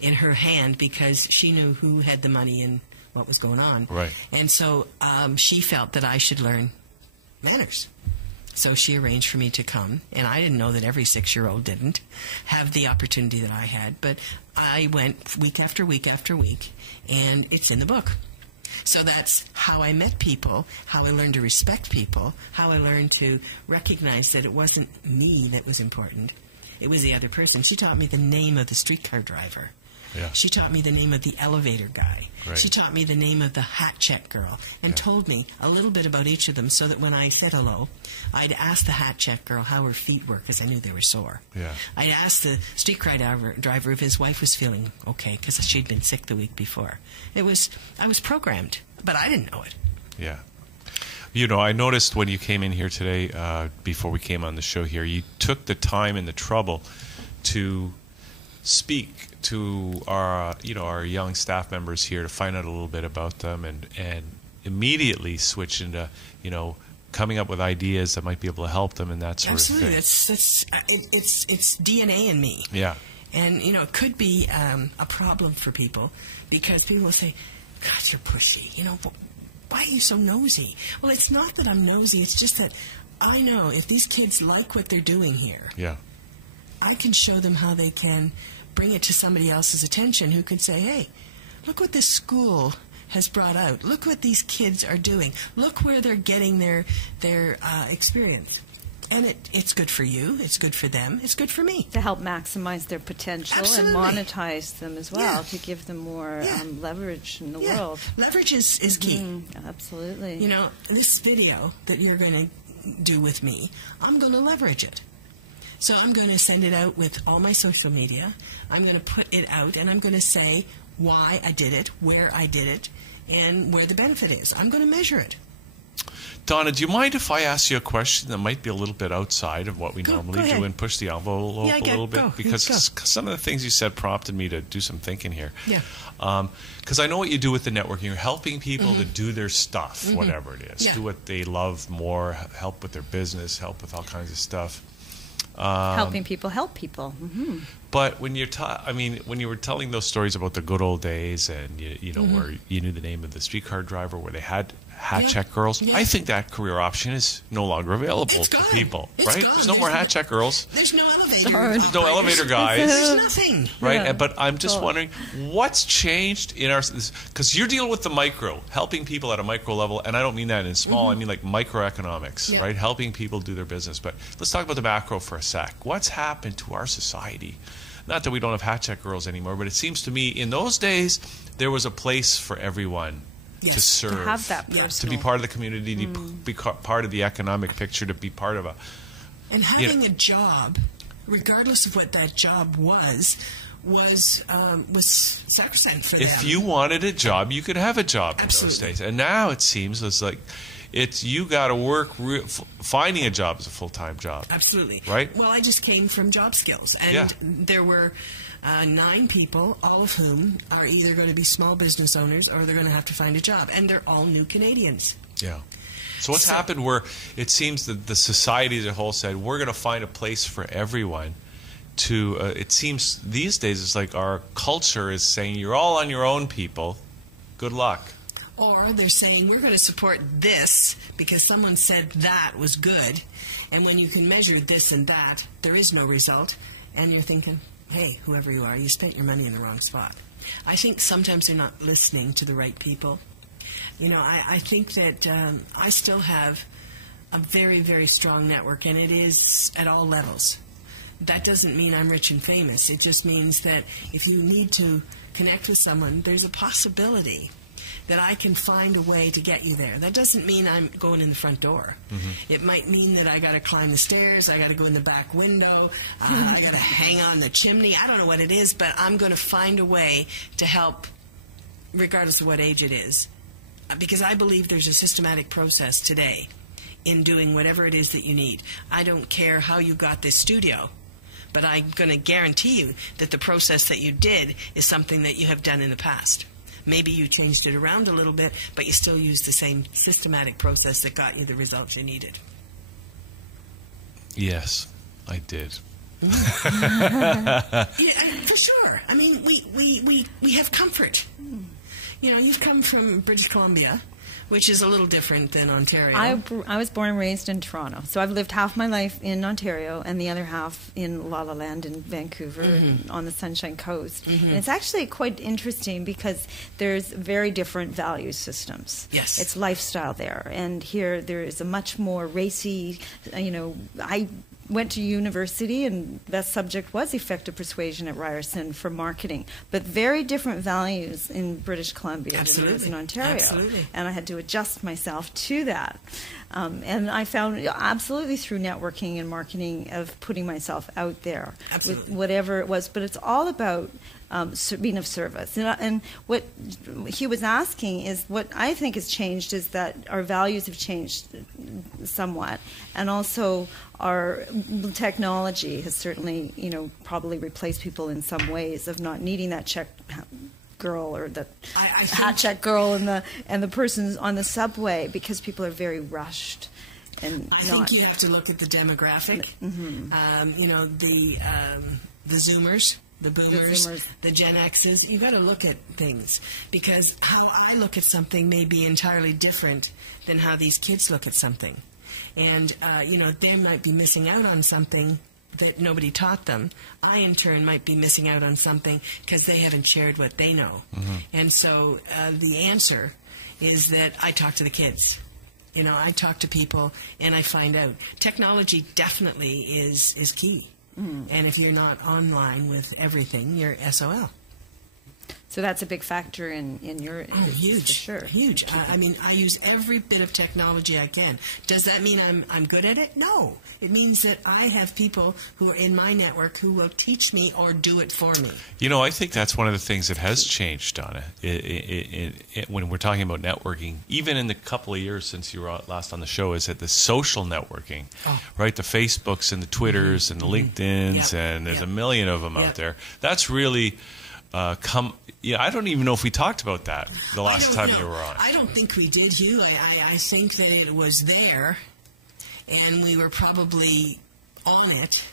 in her hand because she knew who had the money and what was going on. Right. And so she felt that I should learn manners. So she arranged for me to come, and I didn't know that every 6-year-old didn't have the opportunity that I had, but I went week after week after week, and it's in the book. So that's how I met people, how I learned to respect people, how I learned to recognize that it wasn't me that was important. It was the other person. She taught me the name of the streetcar driver. Yeah. She taught me the name of the elevator guy. Right. She taught me the name of the hat check girl and told me a little bit about each of them so that when I said hello, I'd ask the hat check girl how her feet were because I knew they were sore. Yeah. I'd ask the streetcar driver if his wife was feeling okay because she'd been sick the week before. I was programmed, but I didn't know it. Yeah. You know, I noticed when you came in here today, before we came on the show here, you took the time and the trouble to speak to our young staff members here to find out a little bit about them and immediately switch into, coming up with ideas that might be able to help them and that sort of thing. Absolutely. It's DNA in me. Yeah. And, it could be a problem for people because people will say, God, you're pushy. Why are you so nosy? Well, it's not that I'm nosy. It's just that I know if these kids like what they're doing here, I can show them how they can bring it to somebody else's attention who can say, hey, look what this school has brought out. Look what these kids are doing. Look where they're getting their experience. And it's good for you. It's good for them. It's good for me. To help maximize their potential Absolutely. And monetize them as well, to give them more leverage in the world. Leverage is key. Absolutely. This video that you're going to do with me, I'm going to leverage it. So I'm going to send it out with all my social media. I'm going to put it out, and I'm going to say why I did it, where I did it, and where the benefit is. I'm going to measure it. Donna, do you mind if I ask you a question that might be a little bit outside of what we normally do and push the envelope a little bit? Because some of the things you said prompted me to do some thinking here. Yeah. Because I know what you do with the networking. You're helping people to do their stuff, whatever it is. Do what they love more, help with their business, help with all kinds of stuff. Helping people help people. But when you're, when you were telling those stories about the good old days, and you know where you knew the name of the streetcar driver, where they had hat check girls, I think that career option is no longer available to people. Right? There's no more hat check girls. There's no elevator. There's no elevator guys. There's nothing. Right? Yeah. But I'm just wondering what's changed in our, because you're dealing with the micro, helping people at a micro level, and I don't mean that in small. I mean like microeconomics, right? Helping people do their business. But let's talk about the macro for a sec. What's happened to our society? Not that we don't have hat check girls anymore, but it seems to me in those days there was a place for everyone to serve, to have that personal, to be part of the community, to be part of the economic picture, to be part of a... And having a job, regardless of what that job was sacrosanct for them. If you wanted a job, you could have a job in those days. And now it seems it's like... you got to work. Finding a job is a full-time job. Absolutely. Right? Well, I just came from Job Skills, and there were 9 people, all of whom are either going to be small business owners or they're going to have to find a job, and they're all new Canadians. Yeah. So what's happened where it seems that the society as a whole said, we're going to find a place for everyone to, it seems these days it's like our culture is saying, you're all on your own, people. Good luck. Or they're saying, we're going to support this because someone said that was good. And when you can measure this and that, there is no result. And you're thinking, hey, whoever you are, you spent your money in the wrong spot. I think sometimes they're not listening to the right people. You know, I think that I still have a very, very strong network, and it is at all levels. That doesn't mean I'm rich and famous. It just means that if you need to connect with someone, there's a possibility that I can find a way to get you there. That doesn't mean I'm going in the front door. It might mean that I got to climb the stairs, I got to go in the back window, I got to hang on the chimney. I don't know what it is, but I'm going to find a way to help regardless of what age it is. Because I believe there's a systematic process today in doing whatever it is that you need. I don't care how you got this studio, but I'm going to guarantee you that the process that you did is something that you have done in the past. Maybe you changed it around a little bit, but you still used the same systematic process that got you the results you needed. Yes, I did. Yeah, for sure. I mean, we have comfort. You know, you've come from British Columbia, which is a little different than Ontario. I was born and raised in Toronto, so I've lived half my life in Ontario and the other half in Lalo Land in Vancouver and on the Sunshine Coast. And it's actually quite interesting because there's very different value systems. Yes. It's lifestyle there, and here there is a much more racy, I went to university, and best subject was effective persuasion at Ryerson for marketing, but very different values in British Columbia than there is in Ontario. Absolutely. And I had to adjust myself to that. And I found absolutely through networking and marketing of putting myself out there with whatever it was, but it's all about being of service. And what Hugh was asking is, what I think has changed is that our values have changed somewhat, and also our technology has certainly, probably replaced people in some ways of not needing that check girl or the hat check girl and the person on the subway, because people are very rushed. And I think you have to look at the demographic. The Zoomers. The boomers, the Gen X's, you've got to look at things, because how I look at something may be entirely different than how these kids look at something. And, they might be missing out on something that nobody taught them. I, in turn, might be missing out on something because they haven't shared what they know. And so the answer is that I talk to the kids. I talk to people and I find out. Technology definitely is key. And if you're not online with everything, you're SOL. So that's a big factor in your... Huge. For sure. Huge. I mean, I use every bit of technology I can. Does that mean I'm good at it? No. It means that I have people who are in my network who will teach me or do it for me. You know, I think that's one of the things that has changed, Donna, when we're talking about networking, even in the couple of years since you were last on the show, is that the social networking, right? The Facebooks and the Twitters and the LinkedIns, and there's a million of them out there. That's really... I don't even know if we talked about that the last time you were on. I don't think we did, Hugh. I think that it was there, and we were probably on it,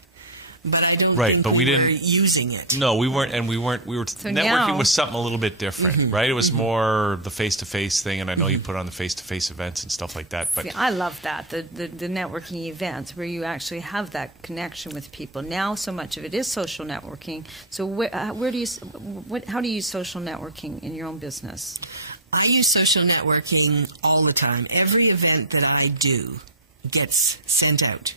but I don't think we were using it. No, we weren't, and we were networking was something a little bit different, right? It was more the face-to-face thing, and I know you put on the face-to-face events and stuff like that. But see, I love that, the networking events where you actually have that connection with people. Now, so much of it is social networking. So, how do you use social networking in your own business? I use social networking all the time. Every event that I do gets sent out.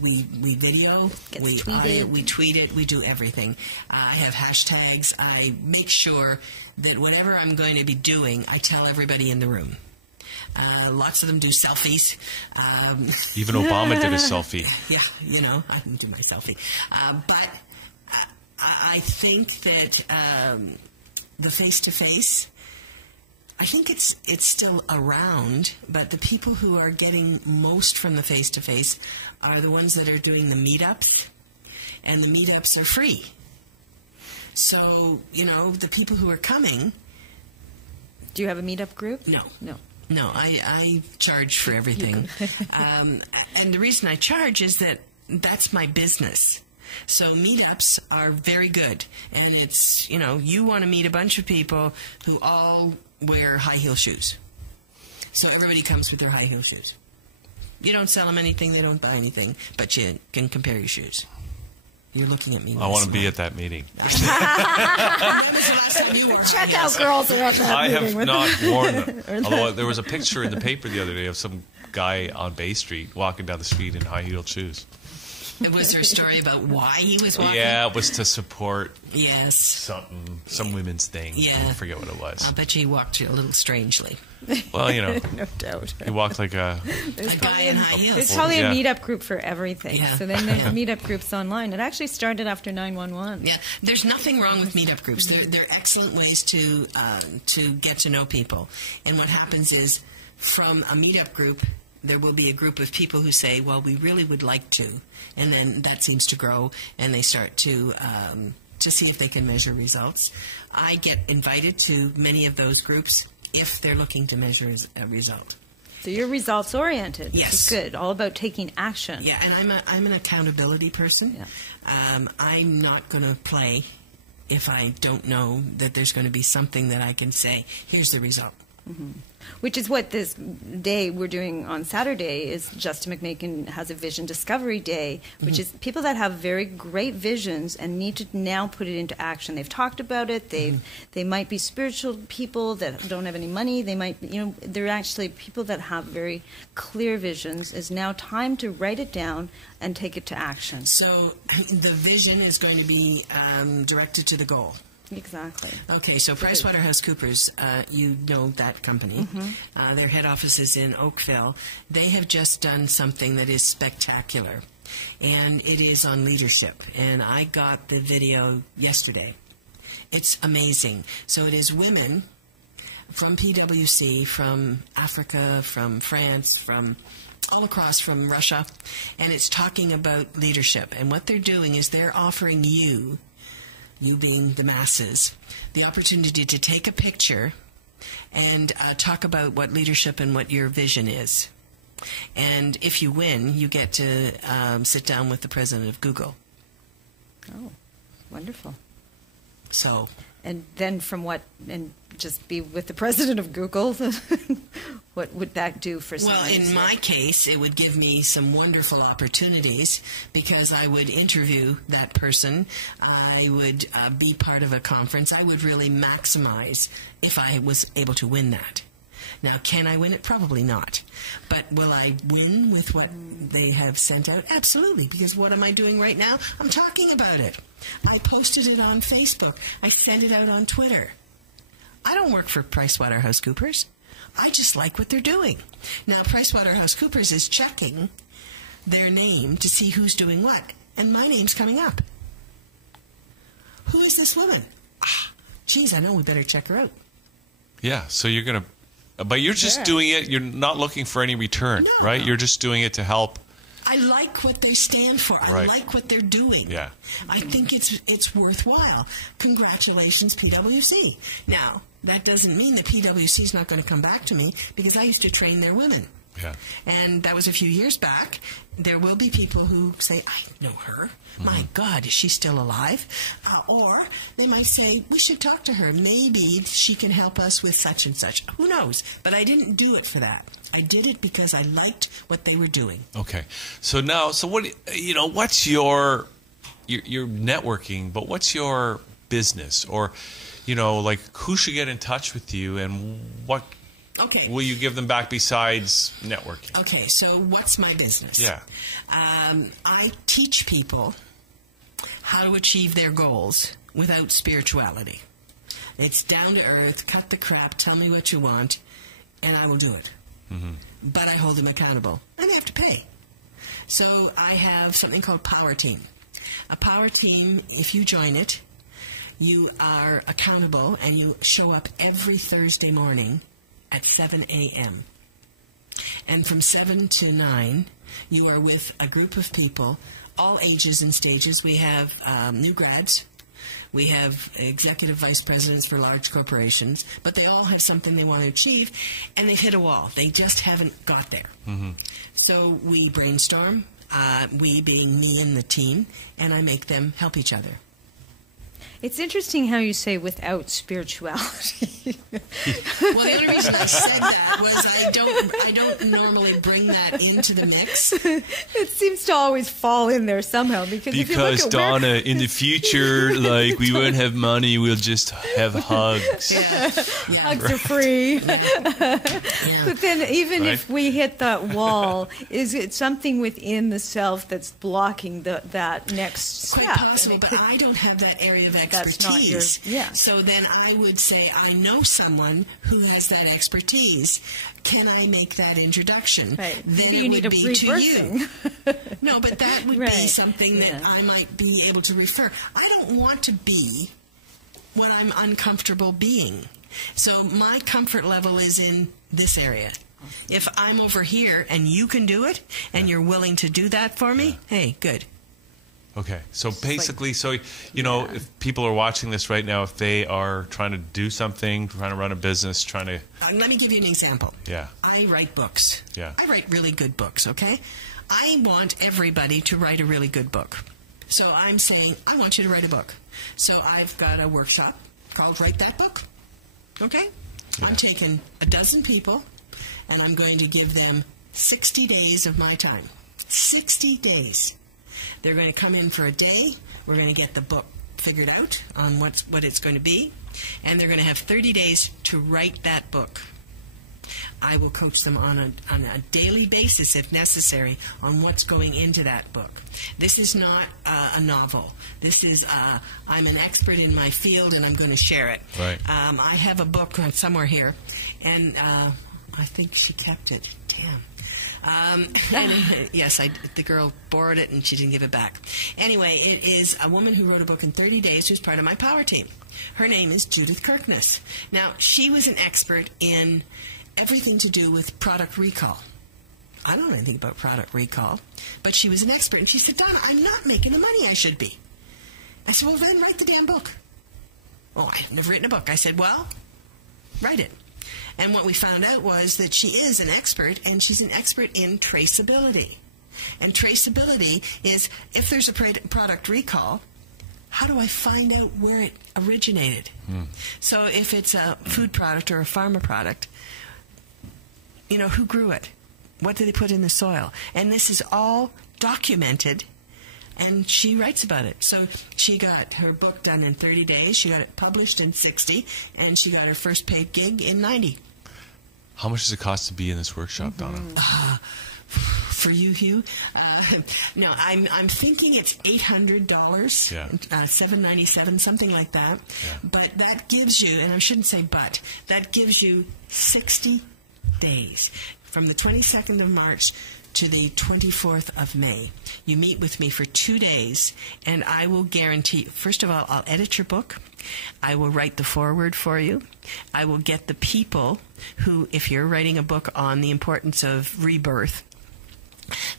We video, we tweet it, we do everything. I have hashtags. I make sure that whatever I'm going to be doing, I tell everybody in the room. Lots of them do selfies. Even Obama did a selfie. Yeah, I didn't do my selfie. But I think that the face-to-face, I think it's still around, but the people who are getting most from the face-to-face are the ones that are doing the meetups, and the meetups are free. So, the people who are coming... Do you have a meetup group? No. No, I charge for everything. And the reason I charge is that that's my business. So meetups are very good. And it's, you want to meet a bunch of people who all wear high heel shoes. So everybody comes with their high heel shoes. You don't sell them anything, they don't buy anything, but you can compare your shoes. You're looking at me. I want to be at that meeting. Checkout girls are at that meeting. I have not worn them. Although there was a picture in the paper the other day of some guy on Bay Street walking down the street in high-heeled shoes. Was there a story about why he was walking? Yeah, it was to support some women's thing. Yeah. I forget what it was. I'll bet you he walked a little strangely. Well, no doubt. He walked like a guy in high heels. There's probably a meetup group for everything. Yeah. So then there's meetup groups online. It actually started after 9/11. Yeah, there's nothing wrong with meetup groups. They're excellent ways to get to know people. And what happens is, from a meetup group, there will be a group of people who say, well, we really would like to. And then that seems to grow, and they start to see if they can measure results. I get invited to many of those groups if they're looking to measure a result. So you're results-oriented. Yes. Which is good. All about taking action. Yeah, and I'm an accountability person. Yeah. I'm not going to play if I don't know that there's going to be something that I can say, here's the result. Mm-hmm. Which is what this day we're doing on Saturday is. Justin McMakin has a Vision Discovery Day, which is people that have very great visions and need to now put it into action. They've talked about it. They might be spiritual people that don't have any money. They might, they're actually people that have very clear visions. It's now time to write it down and take it to action. So the vision is going to be directed to the goal. Exactly. Okay, so PricewaterhouseCoopers, you know that company. Mm-hmm. Their head office is in Oakville. They have just done something that is spectacular, and it is on leadership. And I got the video yesterday. It's amazing. So it is women from PwC, from Africa, from France, from all across, from Russia, and it's talking about leadership. And what they're doing is they're offering you being the masses, the opportunity to take a picture and talk about what leadership and what your vision is. And if you win, you get to sit down with the president of Google. Oh, wonderful. So... And then just be with the president of Google, what would that do for someone? Well, in my case, it would give me some wonderful opportunities because I would interview that person. I would be part of a conference. I would really maximize if I was able to win that. Now, can I win it? Probably not. But will I win with what they have sent out? Absolutely, because what am I doing right now? I'm talking about it. I posted it on Facebook. I sent it out on Twitter. I don't work for PricewaterhouseCoopers. I just like what they're doing. Now, PricewaterhouseCoopers is checking their name to see who's doing what, and my name's coming up. Who is this woman? Geez, I know we better check her out. Yeah, so you're going to... But you're just doing it, you're not looking for any return, right? You're just doing it to help. I like what they stand for. I like what they're doing. Yeah. I think it's worthwhile. Congratulations, PwC. Now, that doesn't mean that PwC is not going to come back to me, because I used to train their women. Yeah. And that was a few years back. There will be people who say, I know her. My God, is she still alive? Or they might say, we should talk to her. Maybe she can help us with such and such. Who knows? But I didn't do it for that. I did it because I liked what they were doing. Okay. So now, what, what's your networking, but what's your business? Or, like, who should get in touch with you, and what will you give them back besides networking? Okay, so what's my business? Yeah. I teach people how to achieve their goals without spirituality. It's down to earth, cut the crap, tell me what you want, and I will do it. But I hold them accountable, and they have to pay. So I have something called Power Team. A Power Team, if you join it, you are accountable, and you show up every Thursday morning at 7 a.m. And from 7 to 9, you are with a group of people, all ages and stages. We have new grads. We have executive vice presidents for large corporations, but they all have something they want to achieve, and they've hit a wall. They just haven't got there. So we brainstorm, we being me and the team, and I make them help each other. It's interesting how you say without spirituality. Well, the only reason I said that was I don't normally bring that into the mix. It seems to always fall in there somehow because if you look at Donna, in the future, like, we won't have money, we'll just have hugs. Hugs are free. But then even if we hit that wall, is it something within the self that's blocking that next step? Quite possible, but I don't have that area of expertise. So then I would say, I know someone who has that expertise. Can I make that introduction? Right. Then Maybe you it need would be to you. No, but that would be something that I might be able to refer. I don't want to be what I'm uncomfortable being. So my comfort level is in this area. If I'm over here and you can do it and you're willing to do that for me, hey, good. Okay, so basically, if people are watching this right now, if they are trying to do something, trying to run a business, trying to... let me give you an example. Yeah. I write books. Yeah. I write really good books, okay? I want everybody to write a really good book. So I'm saying, I want you to write a book. So I've got a workshop called Write That Book, okay? Yeah. I'm taking 12 people, and I'm going to give them 60 days of my time. 60 days. They're going to come in for a day. We're going to get the book figured out on what it's going to be. And they're going to have 30 days to write that book. I will coach them on a daily basis, if necessary, on what's going into that book. This is not a novel. This is, I'm an expert in my field, and I'm going to share it. Right. I have a book somewhere here, and I think she kept it. Damn. Yes, the girl borrowed it and she didn't give it back. Anyway, it is a woman who wrote a book in 30 days who's part of my Power Team. Her name is Judith Kirkness. Now, she was an expert in everything to do with product recall. I don't know anything about product recall, but she was an expert. And she said, Donna, I'm not making the money I should be. I said, well, then write the damn book. Oh, I've never written a book. I said, well, write it. And what we found out was that she is an expert, and she's an expert in traceability. And traceability is, if there's a product recall, how do I find out where it originated? So if it's a food product or a pharma product, who grew it? What did they put in the soil? And this is all documented, and she writes about it. So she got her book done in 30 days. She got it published in 60, and she got her first paid gig in 90. How much does it cost to be in this workshop, Donna? For you, Hugh? No, I'm thinking it's $800, $797, something like that. Yeah. But that gives you, and I shouldn't say but, that gives you 60 days from the 22nd of March to the 24th of May. You meet with me for 2 days, and I will guarantee, first of all, I'll edit your book. I will write the foreword for you. I will get the people who, if you're writing a book on the importance of rebirth,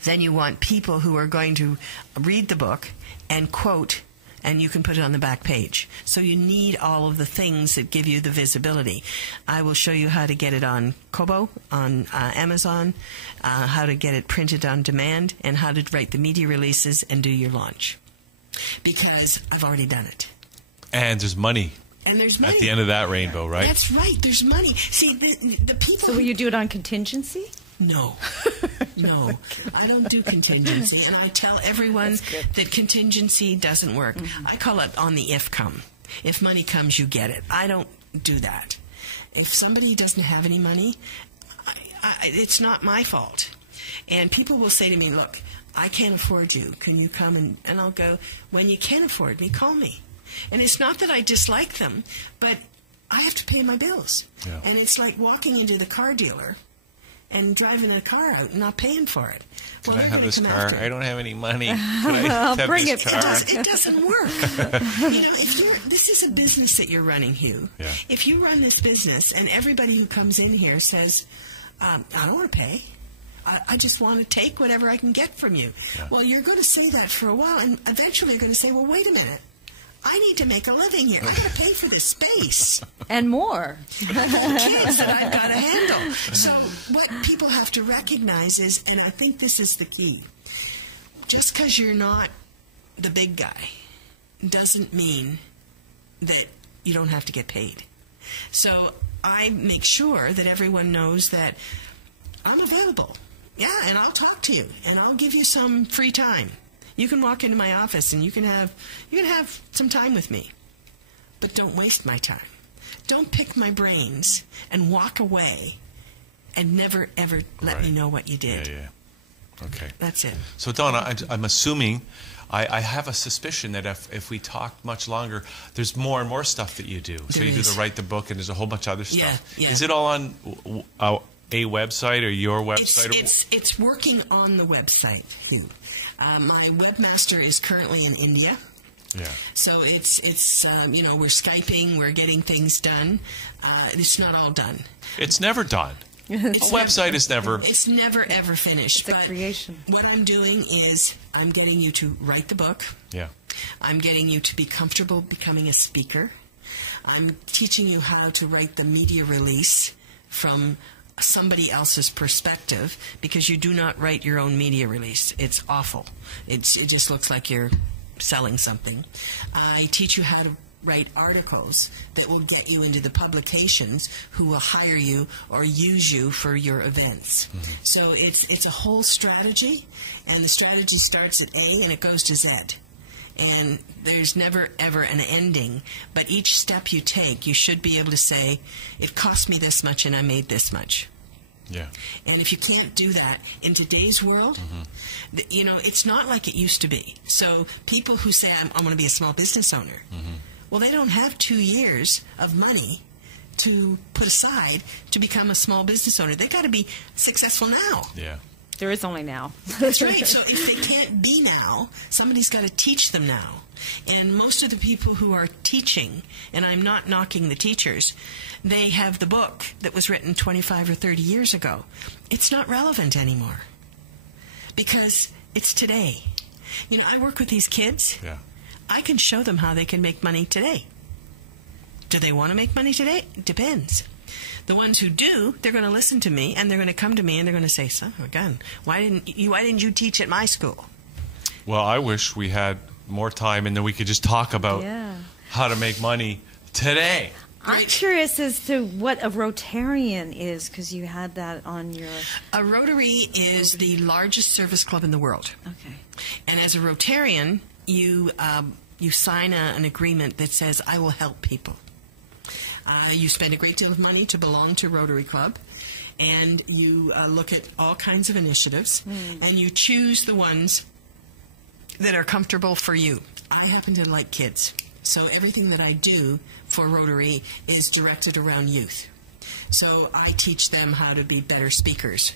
then you want people who are going to read the book and quote, and you can put it on the back page. So you need all of the things that give you the visibility. I will show you how to get it on Kobo, on Amazon, how to get it printed on demand, and how to write the media releases and do your launch. Because I've already done it. And there's money. And there's money. At the end of that rainbow, right? That's right. There's money. See, the people... So will you do it on contingency? No. No. I don't do contingency. And I tell everyone that contingency doesn't work. Mm-hmm. I call it on the if come. If money comes, you get it. I don't do that. If somebody doesn't have any money, it's not my fault. And people will say to me, look, I can't afford you. Can you come? And I'll go, when you can afford me, call me. And it's not that I dislike them, but I have to pay my bills. Yeah. And it's like walking into the car dealer and driving a car out and not paying for it. Can I have this car? I don't have any money. I'll bring this car? It doesn't work. This is a business that you're running, Hugh. Yeah. If you run this business and everybody who comes in here says, I don't want to pay. I just want to take whatever I can get from you. Yeah. Well, you're going to say that for a while, and eventually you're going to say, well, wait a minute. I need to make a living here. I got to pay for this space. And more. Kids that I've got to handle. So what people have to recognize is, and I think this is the key, just because you're not the big guy doesn't mean that you don't have to get paid. So I make sure that everyone knows that I'm available. Yeah, and I'll talk to you, and I'll give you some free time. You can walk into my office and you can have some time with me. But don't waste my time. Don't pick my brains and walk away and never, ever let me know what you did. Yeah. Okay. That's it. So, Donna, I'm assuming, I have a suspicion that if we talk much longer, there's more and more stuff that you do. So you do the write the book, and there's a whole bunch of other stuff. Yeah. Is it all on a website or your website? It's working on the website, Hugh. My webmaster is currently in India. Yeah. So it's we're Skyping, we're getting things done. It's not all done. It's never done. A website is never... It's never, ever finished. It's a creation. What I'm doing is I'm getting you to write the book. Yeah. I'm getting you to be comfortable becoming a speaker. I'm teaching you how to write the media release from somebody else's perspective, because you do not write your own media release. It's awful. It just looks like you're selling something. I teach you how to write articles that will get you into the publications who will hire you or use you for your events. Mm-hmm. So it's a whole strategy, and the strategy starts at A and it goes to Z. And there's never, ever an ending. But each step you take, you should be able to say, it cost me this much and I made this much. Yeah. And if you can't do that in today's world, it's not like it used to be. So people who say, I want to be a small business owner, well, they don't have 2 years of money to put aside to become a small business owner. They've got to be successful now. Yeah. There is only now. That's right. So if they can't be now, somebody's got to teach them now. And most of the people who are teaching, and I'm not knocking the teachers, they have the book that was written 25 or 30 years ago. It's not relevant anymore because it's today. I work with these kids. Yeah. I can show them how they can make money today. Do they want to make money today? Depends. The ones who do, they're going to listen to me, and they're going to come to me, and they're going to say, son of a gun, why didn't you teach at my school? Well, I wish we had more time, and then we could just talk about how to make money today. I'm curious as to what a Rotarian is, because you had that on your... A Rotary is the largest service club in the world. Okay. And as a Rotarian, you sign an agreement that says, I will help people. You spend a great deal of money to belong to Rotary Club, and you look at all kinds of initiatives, and you choose the ones that are comfortable for you. I happen to like kids, so everything that I do for Rotary is directed around youth. So I teach them how to be better speakers.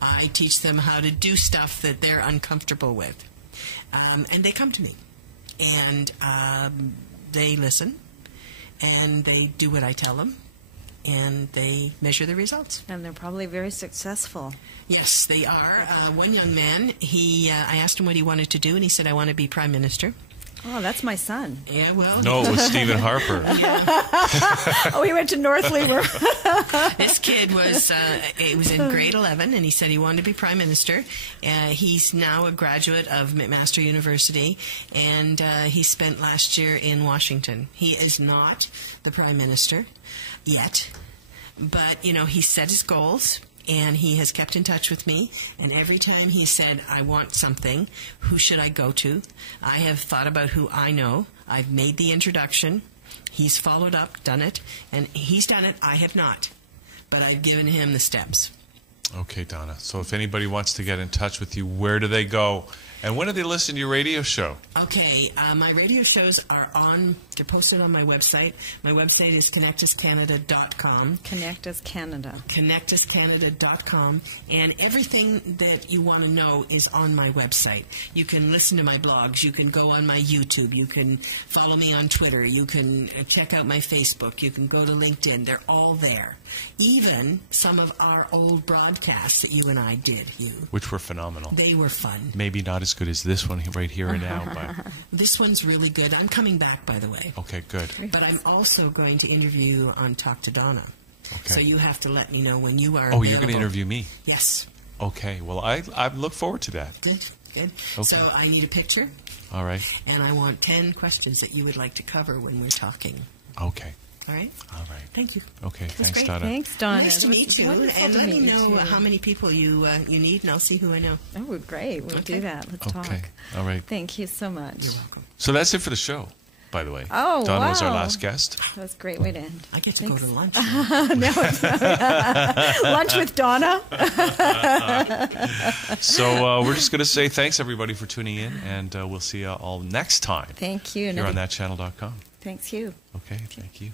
I teach them how to do stuff that they're uncomfortable with. And they come to me. And they listen. And they do what I tell them. And they measure the results. And they're probably very successful. Yes, they are. One young man, I asked him what he wanted to do, and he said, I want to be Prime Minister. Oh, that's my son. Yeah, well. No, it was Stephen Harper. Oh, he went to Northley. This kid was in grade 11, and he said he wanted to be Prime Minister. He's now a graduate of McMaster University, and he spent last year in Washington. He is not the Prime Minister yet, but, he set his goals. And he has kept in touch with me, and every time he said, I want something, who should I go to? I have thought about who I know. I've made the introduction. He's followed up, done it, and he's done it. I have not, but I've given him the steps. Okay, Donna. So if anybody wants to get in touch with you, where do they go? And when do they listen to your radio show? Okay, my radio shows are they're posted on my website. My website is ConnectUsCanada.com. Connect Us Canada. ConnectUsCanada.com. And everything that you want to know is on my website. You can listen to my blogs. You can go on my YouTube. You can follow me on Twitter. You can check out my Facebook. You can go to LinkedIn. They're all there. Even some of our old broadcasts that you and I did, Hugh. Which were phenomenal. They were fun. Maybe not as good as this one right here and now. But this one's really good. I'm coming back, by the way. Okay, good. But I'm also going to interview you on Talk to Donna. Okay. So you have to let me know when you are available. You're going to interview me? Yes. Okay. Well, I look forward to that. Good. Okay. So I need a picture. All right. And I want 10 questions that you would like to cover when we're talking. Okay. All right? All right. Thank you. Okay. Thanks, great. Donna. Thanks, Donna. Nice to meet you. And let me know how many people you need, and I'll see who I know. Oh, great. We'll do that. Let's talk. Okay. All right. Thank you so much. You're welcome. So that's it for the show, by the way. Oh, Donna was our wow. last guest. That was a great way to end. I get to go to lunch. Lunch with Donna. So we're just going to say thanks, everybody, for tuning in, and we'll see you all next time. Thank you. Here on thatchannel.com. Thanks, Hugh. Okay, thank you.